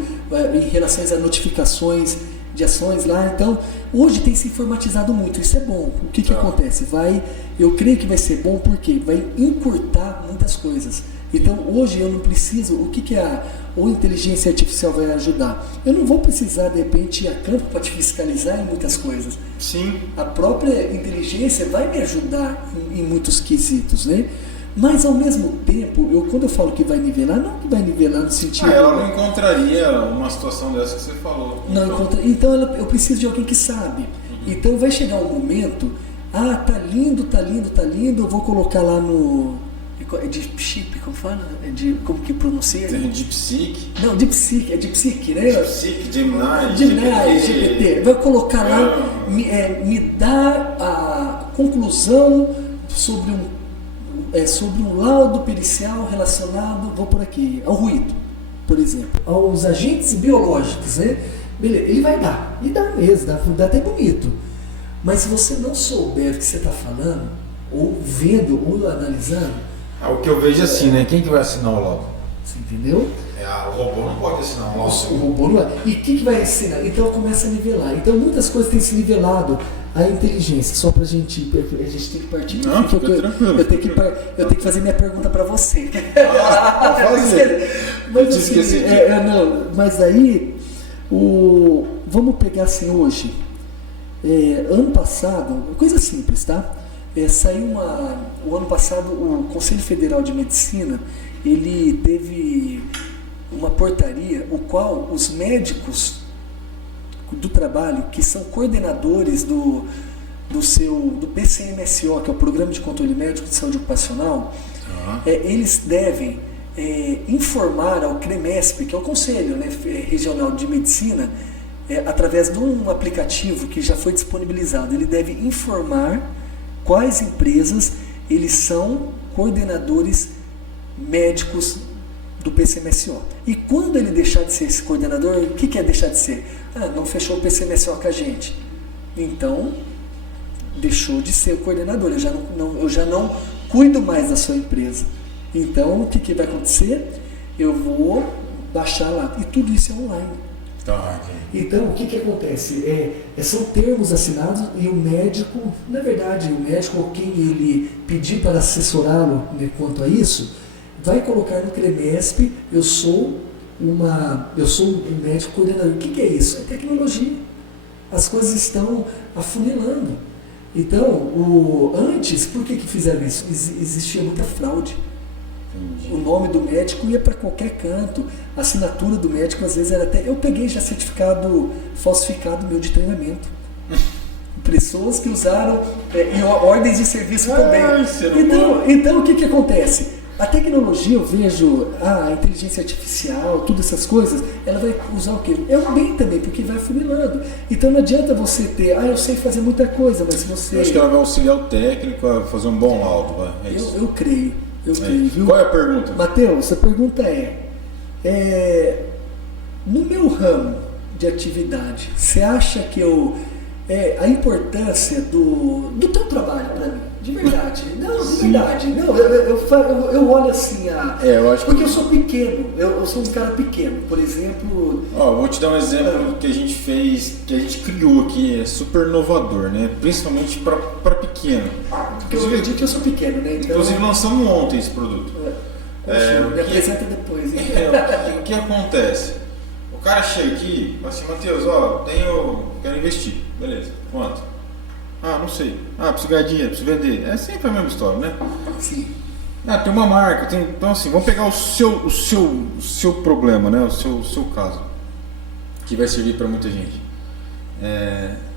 em relação a notificações de ações lá. Então, hoje tem se informatizado muito, isso é bom. O que acontece? Eu creio que vai ser bom porque vai encurtar muitas coisas. Então, hoje eu não preciso... O que a inteligência artificial vai ajudar? Eu não vou precisar, de repente, ir a campo para te fiscalizar em muitas coisas. Sim. A própria inteligência vai me ajudar em muitos quesitos, né? Mas, ao mesmo tempo, quando eu falo que vai nivelar, não que vai nivelar no sentido... ela não encontraria uma situação dessa que você falou. Então eu preciso de alguém que sabe. Então, vai chegar um momento... tá lindo, eu vou colocar lá no... É DeepSeek, como fala? Como que pronuncia? Tem DeepSeek. Não, DeepSeek, é DeepSeek, né? DeepSeek, Gemini, GPT. Vai colocar lá, me dá a conclusão sobre um laudo pericial relacionado, vou por aqui, ao ruído, por exemplo, aos agentes biológicos, né? Beleza, ele vai dar, e dá mesmo, dá até bonito. Mas se você não souber o que você está falando, ou vendo, ou analisando... O que eu vejo assim, né? Quem que vai assinar o laudo? Você entendeu? O robô não pode assinar o laudo. O robô não vai. E o que vai assinar? Então começa a nivelar. Então muitas coisas têm se nivelado a inteligência. Só pra a gente tem que partir. Não, fica tranquilo. Eu tenho que fazer minha pergunta pra você. Pode fazer. Mas assim, mas aí, vamos pegar assim hoje. Ano passado, coisa simples, tá? Saiu o ano passado o Conselho Federal de Medicina, ele teve uma portaria, o qual os médicos do trabalho, que são coordenadores do PCMSO, que é o Programa de Controle Médico de Saúde Ocupacional, eles devem informar ao CREMESP, que é o Conselho, né, Regional de Medicina, através de um aplicativo que já foi disponibilizado, ele deve informar quais empresas eles são coordenadores médicos do PCMSO. E quando ele deixar de ser esse coordenador, o que é deixar de ser? Não fechou o PCMSO com a gente. Então, deixou de ser o coordenador. Eu já não cuido mais da sua empresa. Então, o que vai acontecer? Eu vou baixar lá. E tudo isso é online. Tá. Então, o que acontece? São termos assinados e o médico, na verdade, o médico ou quem ele pedir para assessorá-lo, né, quanto a isso, vai colocar no CREMESP, eu sou um médico coordenador. O que é isso? É tecnologia. As coisas estão afunilando. Então, antes, por que fizeram isso? Existia muita fraude. O nome do médico ia para qualquer canto, a assinatura do médico às vezes era até... Eu peguei já certificado falsificado meu de treinamento. Pessoas que usaram em ordens de serviço também. Então, o que acontece? A tecnologia, eu vejo, a inteligência artificial, todas essas coisas, ela vai usar o quê? É um bem também, porque vai funilando. Então não adianta você ter, eu sei fazer muita coisa, mas se você... Eu acho que ela vai auxiliar o técnico a fazer um bom laudo, vai. É isso. Eu creio, viu? Qual é a pergunta? Mateus, a pergunta no meu ramo de atividade, você acha que a importância do teu trabalho para mim, de verdade, eu olho assim, eu acho porque eu sou pequeno, eu sou um cara pequeno, por exemplo... Vou te dar um exemplo que a gente fez, que a gente criou aqui, é super inovador, né? Principalmente para pequeno. Porque eu acredito que eu sou pequeno, né? Então, inclusive lançamos ontem esse produto. Me apresenta depois. O que acontece? O cara chega aqui e fala assim, Matheus, quero investir. Beleza, quanto? Não sei. Preciso ganhar dinheiro, preciso vender. É sempre a mesma história, né? Sim. Tem uma marca, então assim, vamos pegar o seu problema, né? O seu caso, que vai servir para muita gente.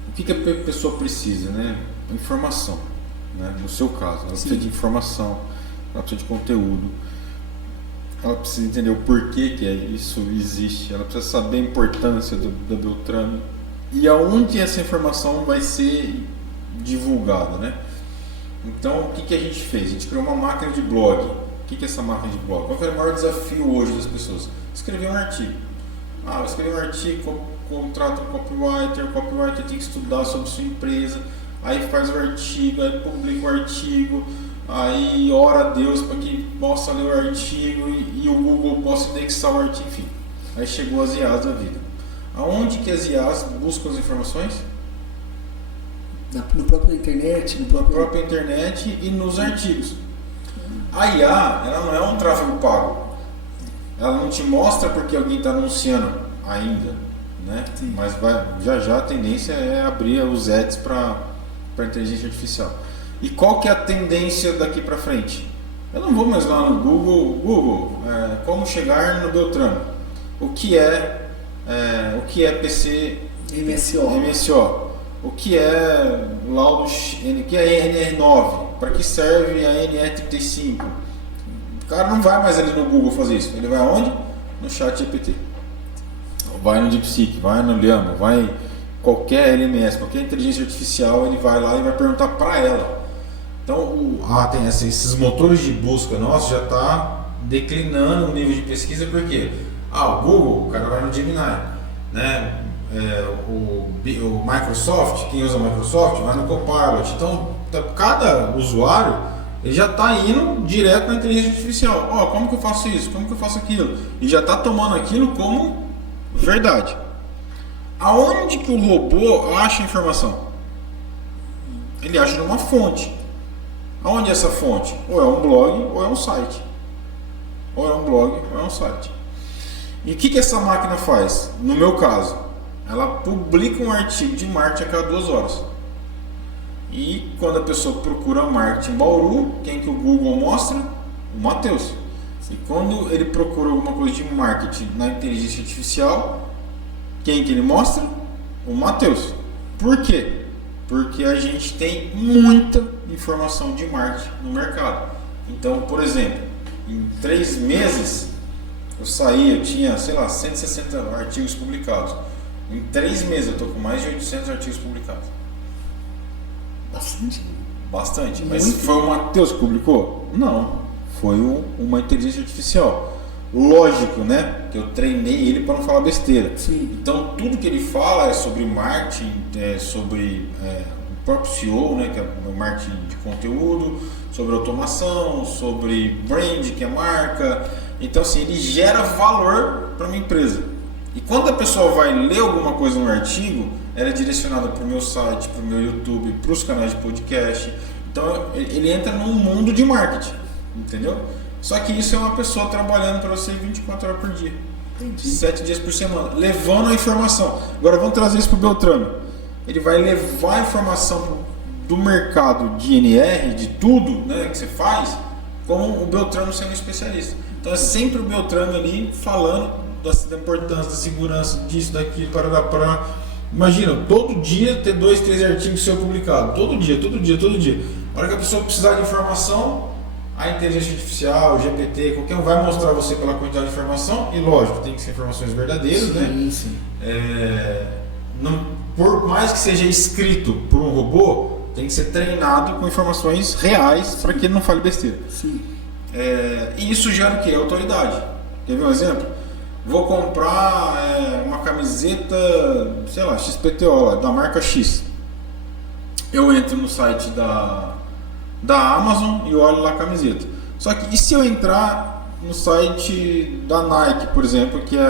O que a pessoa precisa, né? Informação, né? No seu caso, ela precisa de informação, ela precisa de conteúdo, ela precisa entender o porquê que isso existe, ela precisa saber a importância da Beltrame e aonde essa informação vai ser divulgada, né? Então, o que a gente fez? A gente criou uma máquina de blog. O que é essa máquina de blog? Qual é o maior desafio hoje das pessoas? Escrever um artigo. Eu escrevi um artigo, contrata um copywriter, o copywriter tem que estudar sobre sua empresa, aí faz o artigo, aí publica o artigo, aí ora a Deus para que possa ler o artigo e o Google possa indexar o artigo, enfim. Aí chegou as IAs da vida. Aonde que as IAs buscam as informações? No próprio internet, na própria internet e nos artigos. A IA, ela não é um tráfego pago. Ela não te mostra porque alguém está anunciando ainda, né? Sim. Mas já a tendência é abrir os ads para inteligência artificial. E qual que é a tendência daqui para frente? Eu não vou mais lá no Google, como chegar no Beltrame. O que é PC MSO? O que é laudo, o que é NR9? Para que serve a NR35? O cara não vai mais ali no Google fazer isso. Ele vai aonde? No ChatGPT. Vai no DeepSeek, vai no Llama, vai qualquer LMS, qualquer inteligência artificial, ele vai lá e vai perguntar para ela. Então, tem esses motores de busca nossos já está declinando o nível de pesquisa, porque o Google, o cara vai no Gemini, né? O Microsoft, quem usa Microsoft, vai no Copilot. Então, cada usuário ele já está indo direto na inteligência artificial. Como que eu faço isso? Como que eu faço aquilo? E já está tomando aquilo como verdade. Aonde que o robô acha informação? Ele acha numa fonte. Aonde é essa fonte? Ou é um blog ou é um site. Ou é um blog ou é um site. E o que essa máquina faz? No meu caso, ela publica um artigo de marketing a cada 2 horas. E quando a pessoa procura marketing Bauru, quem que o Google mostra? O Matheus. E quando ele procura alguma coisa de marketing na inteligência artificial, quem que ele mostra? O Matheus. Por quê? Porque a gente tem muita informação de marketing no mercado. Então, por exemplo, em 3 meses eu tinha, 160 artigos publicados. Em 3 meses eu estou com mais de 800 artigos publicados. Bastante. Mas foi o Matheus que publicou? Não. Foi uma inteligência artificial. Lógico, né? Que eu treinei ele para não falar besteira. Sim. Então tudo que ele fala é sobre marketing, sobre o próprio CEO, né? Que é o marketing de conteúdo, sobre automação, sobre brand, que é marca. Então assim, ele gera valor para minha empresa. E quando a pessoa vai ler alguma coisa no artigo, ela é direcionada para o meu site, para o meu YouTube, para os canais de podcast. Então ele entra num mundo de marketing, entendeu? Só que isso é uma pessoa trabalhando para você 24 horas por dia. Entendi. 7 dias por semana, levando a informação. Agora vamos trazer isso para o Beltrame. Ele vai levar a informação do mercado de NR, de tudo, né, que você faz, como o Beltrame sendo especialista. Então é sempre o Beltrame ali falando da importância, da segurança, disso, daquilo, para. Imagina, todo dia ter 2, 3 artigos seu publicados. Todo dia. A hora que a pessoa precisar de informação, a inteligência artificial, o GPT, qualquer um vai mostrar a você pela quantidade de informação. E lógico, tem que ser informações verdadeiras, sim, né? Sim. Não, por mais que seja escrito por um robô, tem que ser treinado com informações reais para que ele não fale besteira. Sim. E isso gera o quê? Autoridade. Quer ver um exemplo? Vou comprar uma camiseta, sei lá, XPTO, da marca X. Eu entro no site da Amazon e olho lá a camiseta. Só que e se eu entrar no site da Nike, por exemplo, que é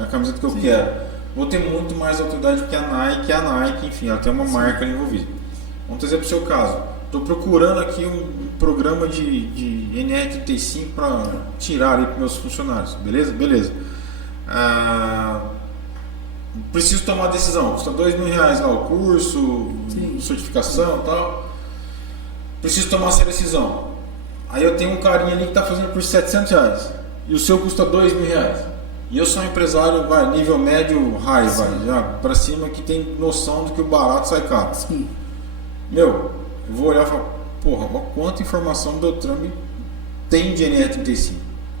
a camiseta que eu quero? Vou ter muito mais autoridade porque a Nike, enfim, ela tem uma marca envolvida. Vamos trazer para o seu caso. Estou procurando aqui um programa de NR35 para tirar ali para meus funcionários. Beleza. Preciso tomar uma decisão. Custa R$2.000 lá o curso, certificação e tal. Preciso tomar essa decisão. Aí eu tenho um carinha ali que está fazendo por R$700 e o seu custa R$2.000. E eu sou um empresário nível médio high, já para cima, que tem noção do que o barato sai caro. Sim. Eu vou olhar e falar, porra, olha quanta informação o Beltrame tem de NR35.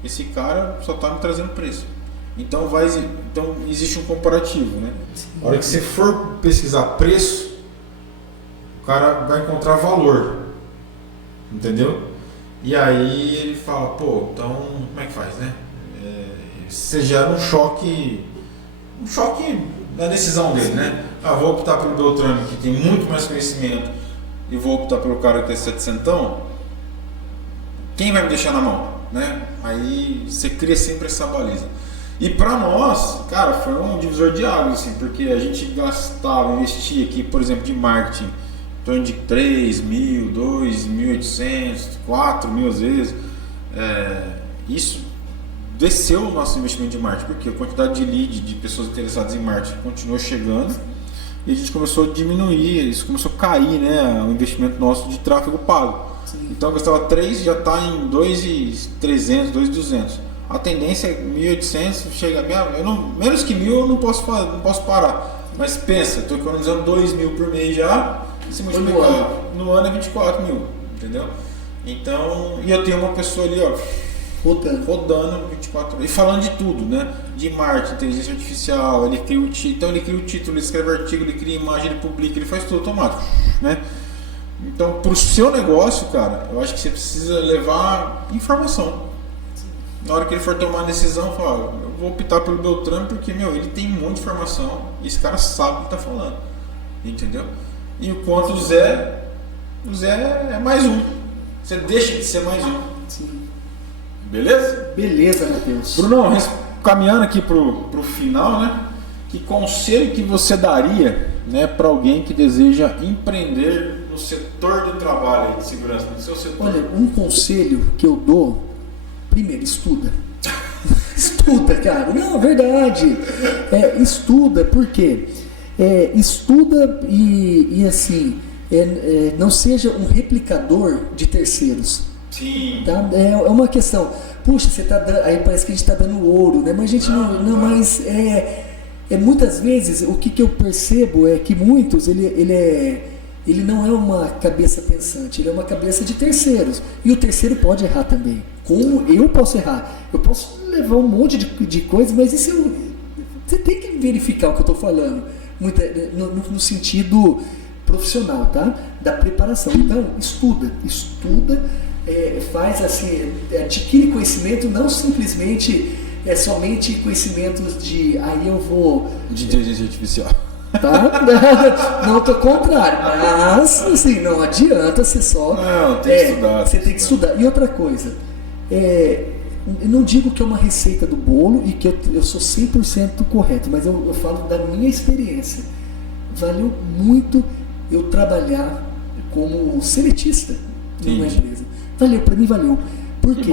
Esse cara só está me trazendo preço. Então existe um comparativo, né? A hora que você for pesquisar preço, o cara vai encontrar valor, entendeu? E aí ele fala, então como é que faz, né? Você gera um choque na decisão dele, né? Vou optar pelo Beltrame, que tem muito mais conhecimento, e vou optar pelo cara que tem 700. Quem vai me deixar na mão, né? Aí você cria sempre essa baliza. E para nós, cara, foi um divisor de águas, assim, porque a gente investia aqui, por exemplo, de marketing, em torno de 3.000, 2.800, 4.000 às vezes. Isso desceu o nosso investimento de marketing, porque a quantidade de lead, de pessoas interessadas em marketing continuou chegando e a gente começou a diminuir, isso começou a cair, né, o investimento nosso de tráfego pago. Sim. Então eu gastava 3, já está em 2.300, 2.200. A tendência é 1.800, chega menos que 1.000 eu não posso parar. Mas pensa, estou economizando 2.000 por mês já, se multiplicar no ano é 24.000, entendeu? Então, e eu tenho uma pessoa ali, rodando 24 horas. E falando de tudo, né? De marketing, inteligência artificial, ele cria o título, ele escreve artigo, ele cria imagem, ele publica, ele faz tudo automático, né? Então, para o seu negócio, cara, eu acho que você precisa levar informação. Na hora que ele for tomar a decisão, fala, eu vou optar pelo Beltrame porque, ele tem muita informação e esse cara sabe o que está falando, entendeu? E o quanto o Zé é mais um. Você deixa de ser mais um. Sim. Beleza? Beleza, Matheus. Brunão, caminhando aqui pro final, né? Que conselho que você daria, né, para alguém que deseja empreender no setor do trabalho, de segurança, no seu setor? Olha, um conselho que eu dou, primeiro, estuda. Estuda, cara. Não, verdade. Estuda, por quê? Estuda e assim, não seja um replicador de terceiros. Sim. Tá? É uma questão. Puxa, você tá aí parece que a gente está dando ouro, né? Mas a gente não, mas muitas vezes o que eu percebo é que muitos ele não é uma cabeça pensante, ele é uma cabeça de terceiros. E o terceiro pode errar também. Como eu posso errar? Eu posso levar um monte de coisas, mas isso você tem que verificar o que eu estou falando, no sentido profissional, tá? Da preparação. Então, estuda. faz assim, adquire conhecimento, não simplesmente somente conhecimentos de aí eu vou... De inteligência artificial. Tá? Não, tô contrário, mas assim, não adianta você só... Não, tem que estudar. Você tem que estudar. E outra coisa, eu não digo que é uma receita do bolo e que eu sou 100% correto, mas eu falo da minha experiência. Valeu muito eu trabalhar como seletista numa empresa. Valeu, para mim valeu. Por quê?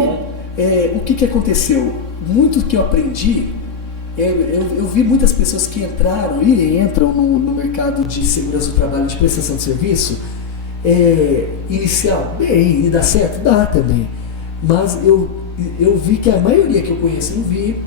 O que aconteceu? Muito que eu aprendi, eu vi muitas pessoas que entraram e entram no mercado de segurança do trabalho, de prestação de serviço, inicial, bem, e dá certo? Dá também. Mas eu vi que a maioria que eu conheço, eu vi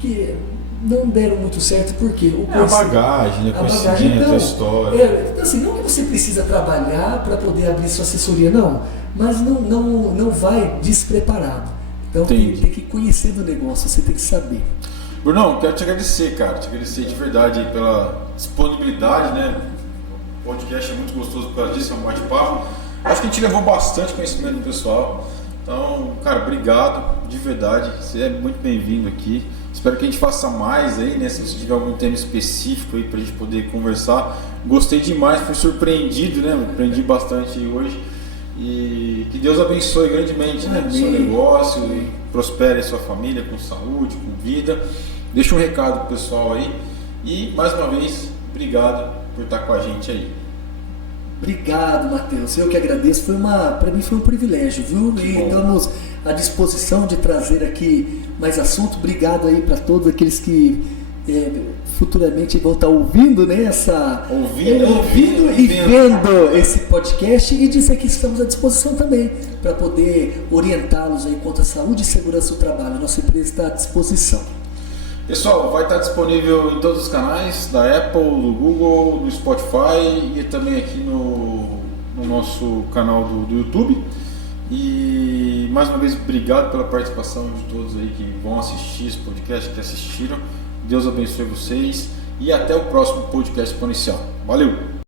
que não deram muito certo, porque a bagagem, né? Conhecimento, então, a história. Assim, não que você precisa trabalhar para poder abrir sua assessoria, não, mas não vai despreparado. Então tem que conhecer do negócio, você tem que saber. Brunão, quero te agradecer, cara, te agradecer de verdade aí pela disponibilidade, né? O podcast é muito gostoso por causa disso, é um bate-papo. Acho que a gente levou bastante conhecimento do pessoal. Então, cara, obrigado, de verdade. Você é muito bem-vindo aqui. Espero que a gente faça mais aí, né? Se você tiver algum tema específico aí pra gente poder conversar. Gostei demais, fui surpreendido, né? Aprendi bastante hoje. E que Deus abençoe grandemente, né? O seu negócio e prospere a sua família com saúde, com vida. Deixa um recado pro pessoal aí. E, mais uma vez, obrigado por estar com a gente aí. Obrigado, Matheus. Eu que agradeço. Para mim foi um privilégio, viu? E estamos à disposição de trazer aqui mais assunto. Obrigado aí para todos aqueles que futuramente vão estar ouvindo, né? Ouvindo e vendo esse podcast, e dizer que estamos à disposição também para poder orientá-los aí quanto à saúde e segurança do trabalho. A nossa empresa está à disposição. Pessoal, vai estar disponível em todos os canais da Apple, do Google, do Spotify e também aqui no nosso canal do YouTube. E mais uma vez, obrigado pela participação de todos aí que vão assistir esse podcast, que assistiram. Deus abençoe vocês e até o próximo podcast exponencial. Valeu!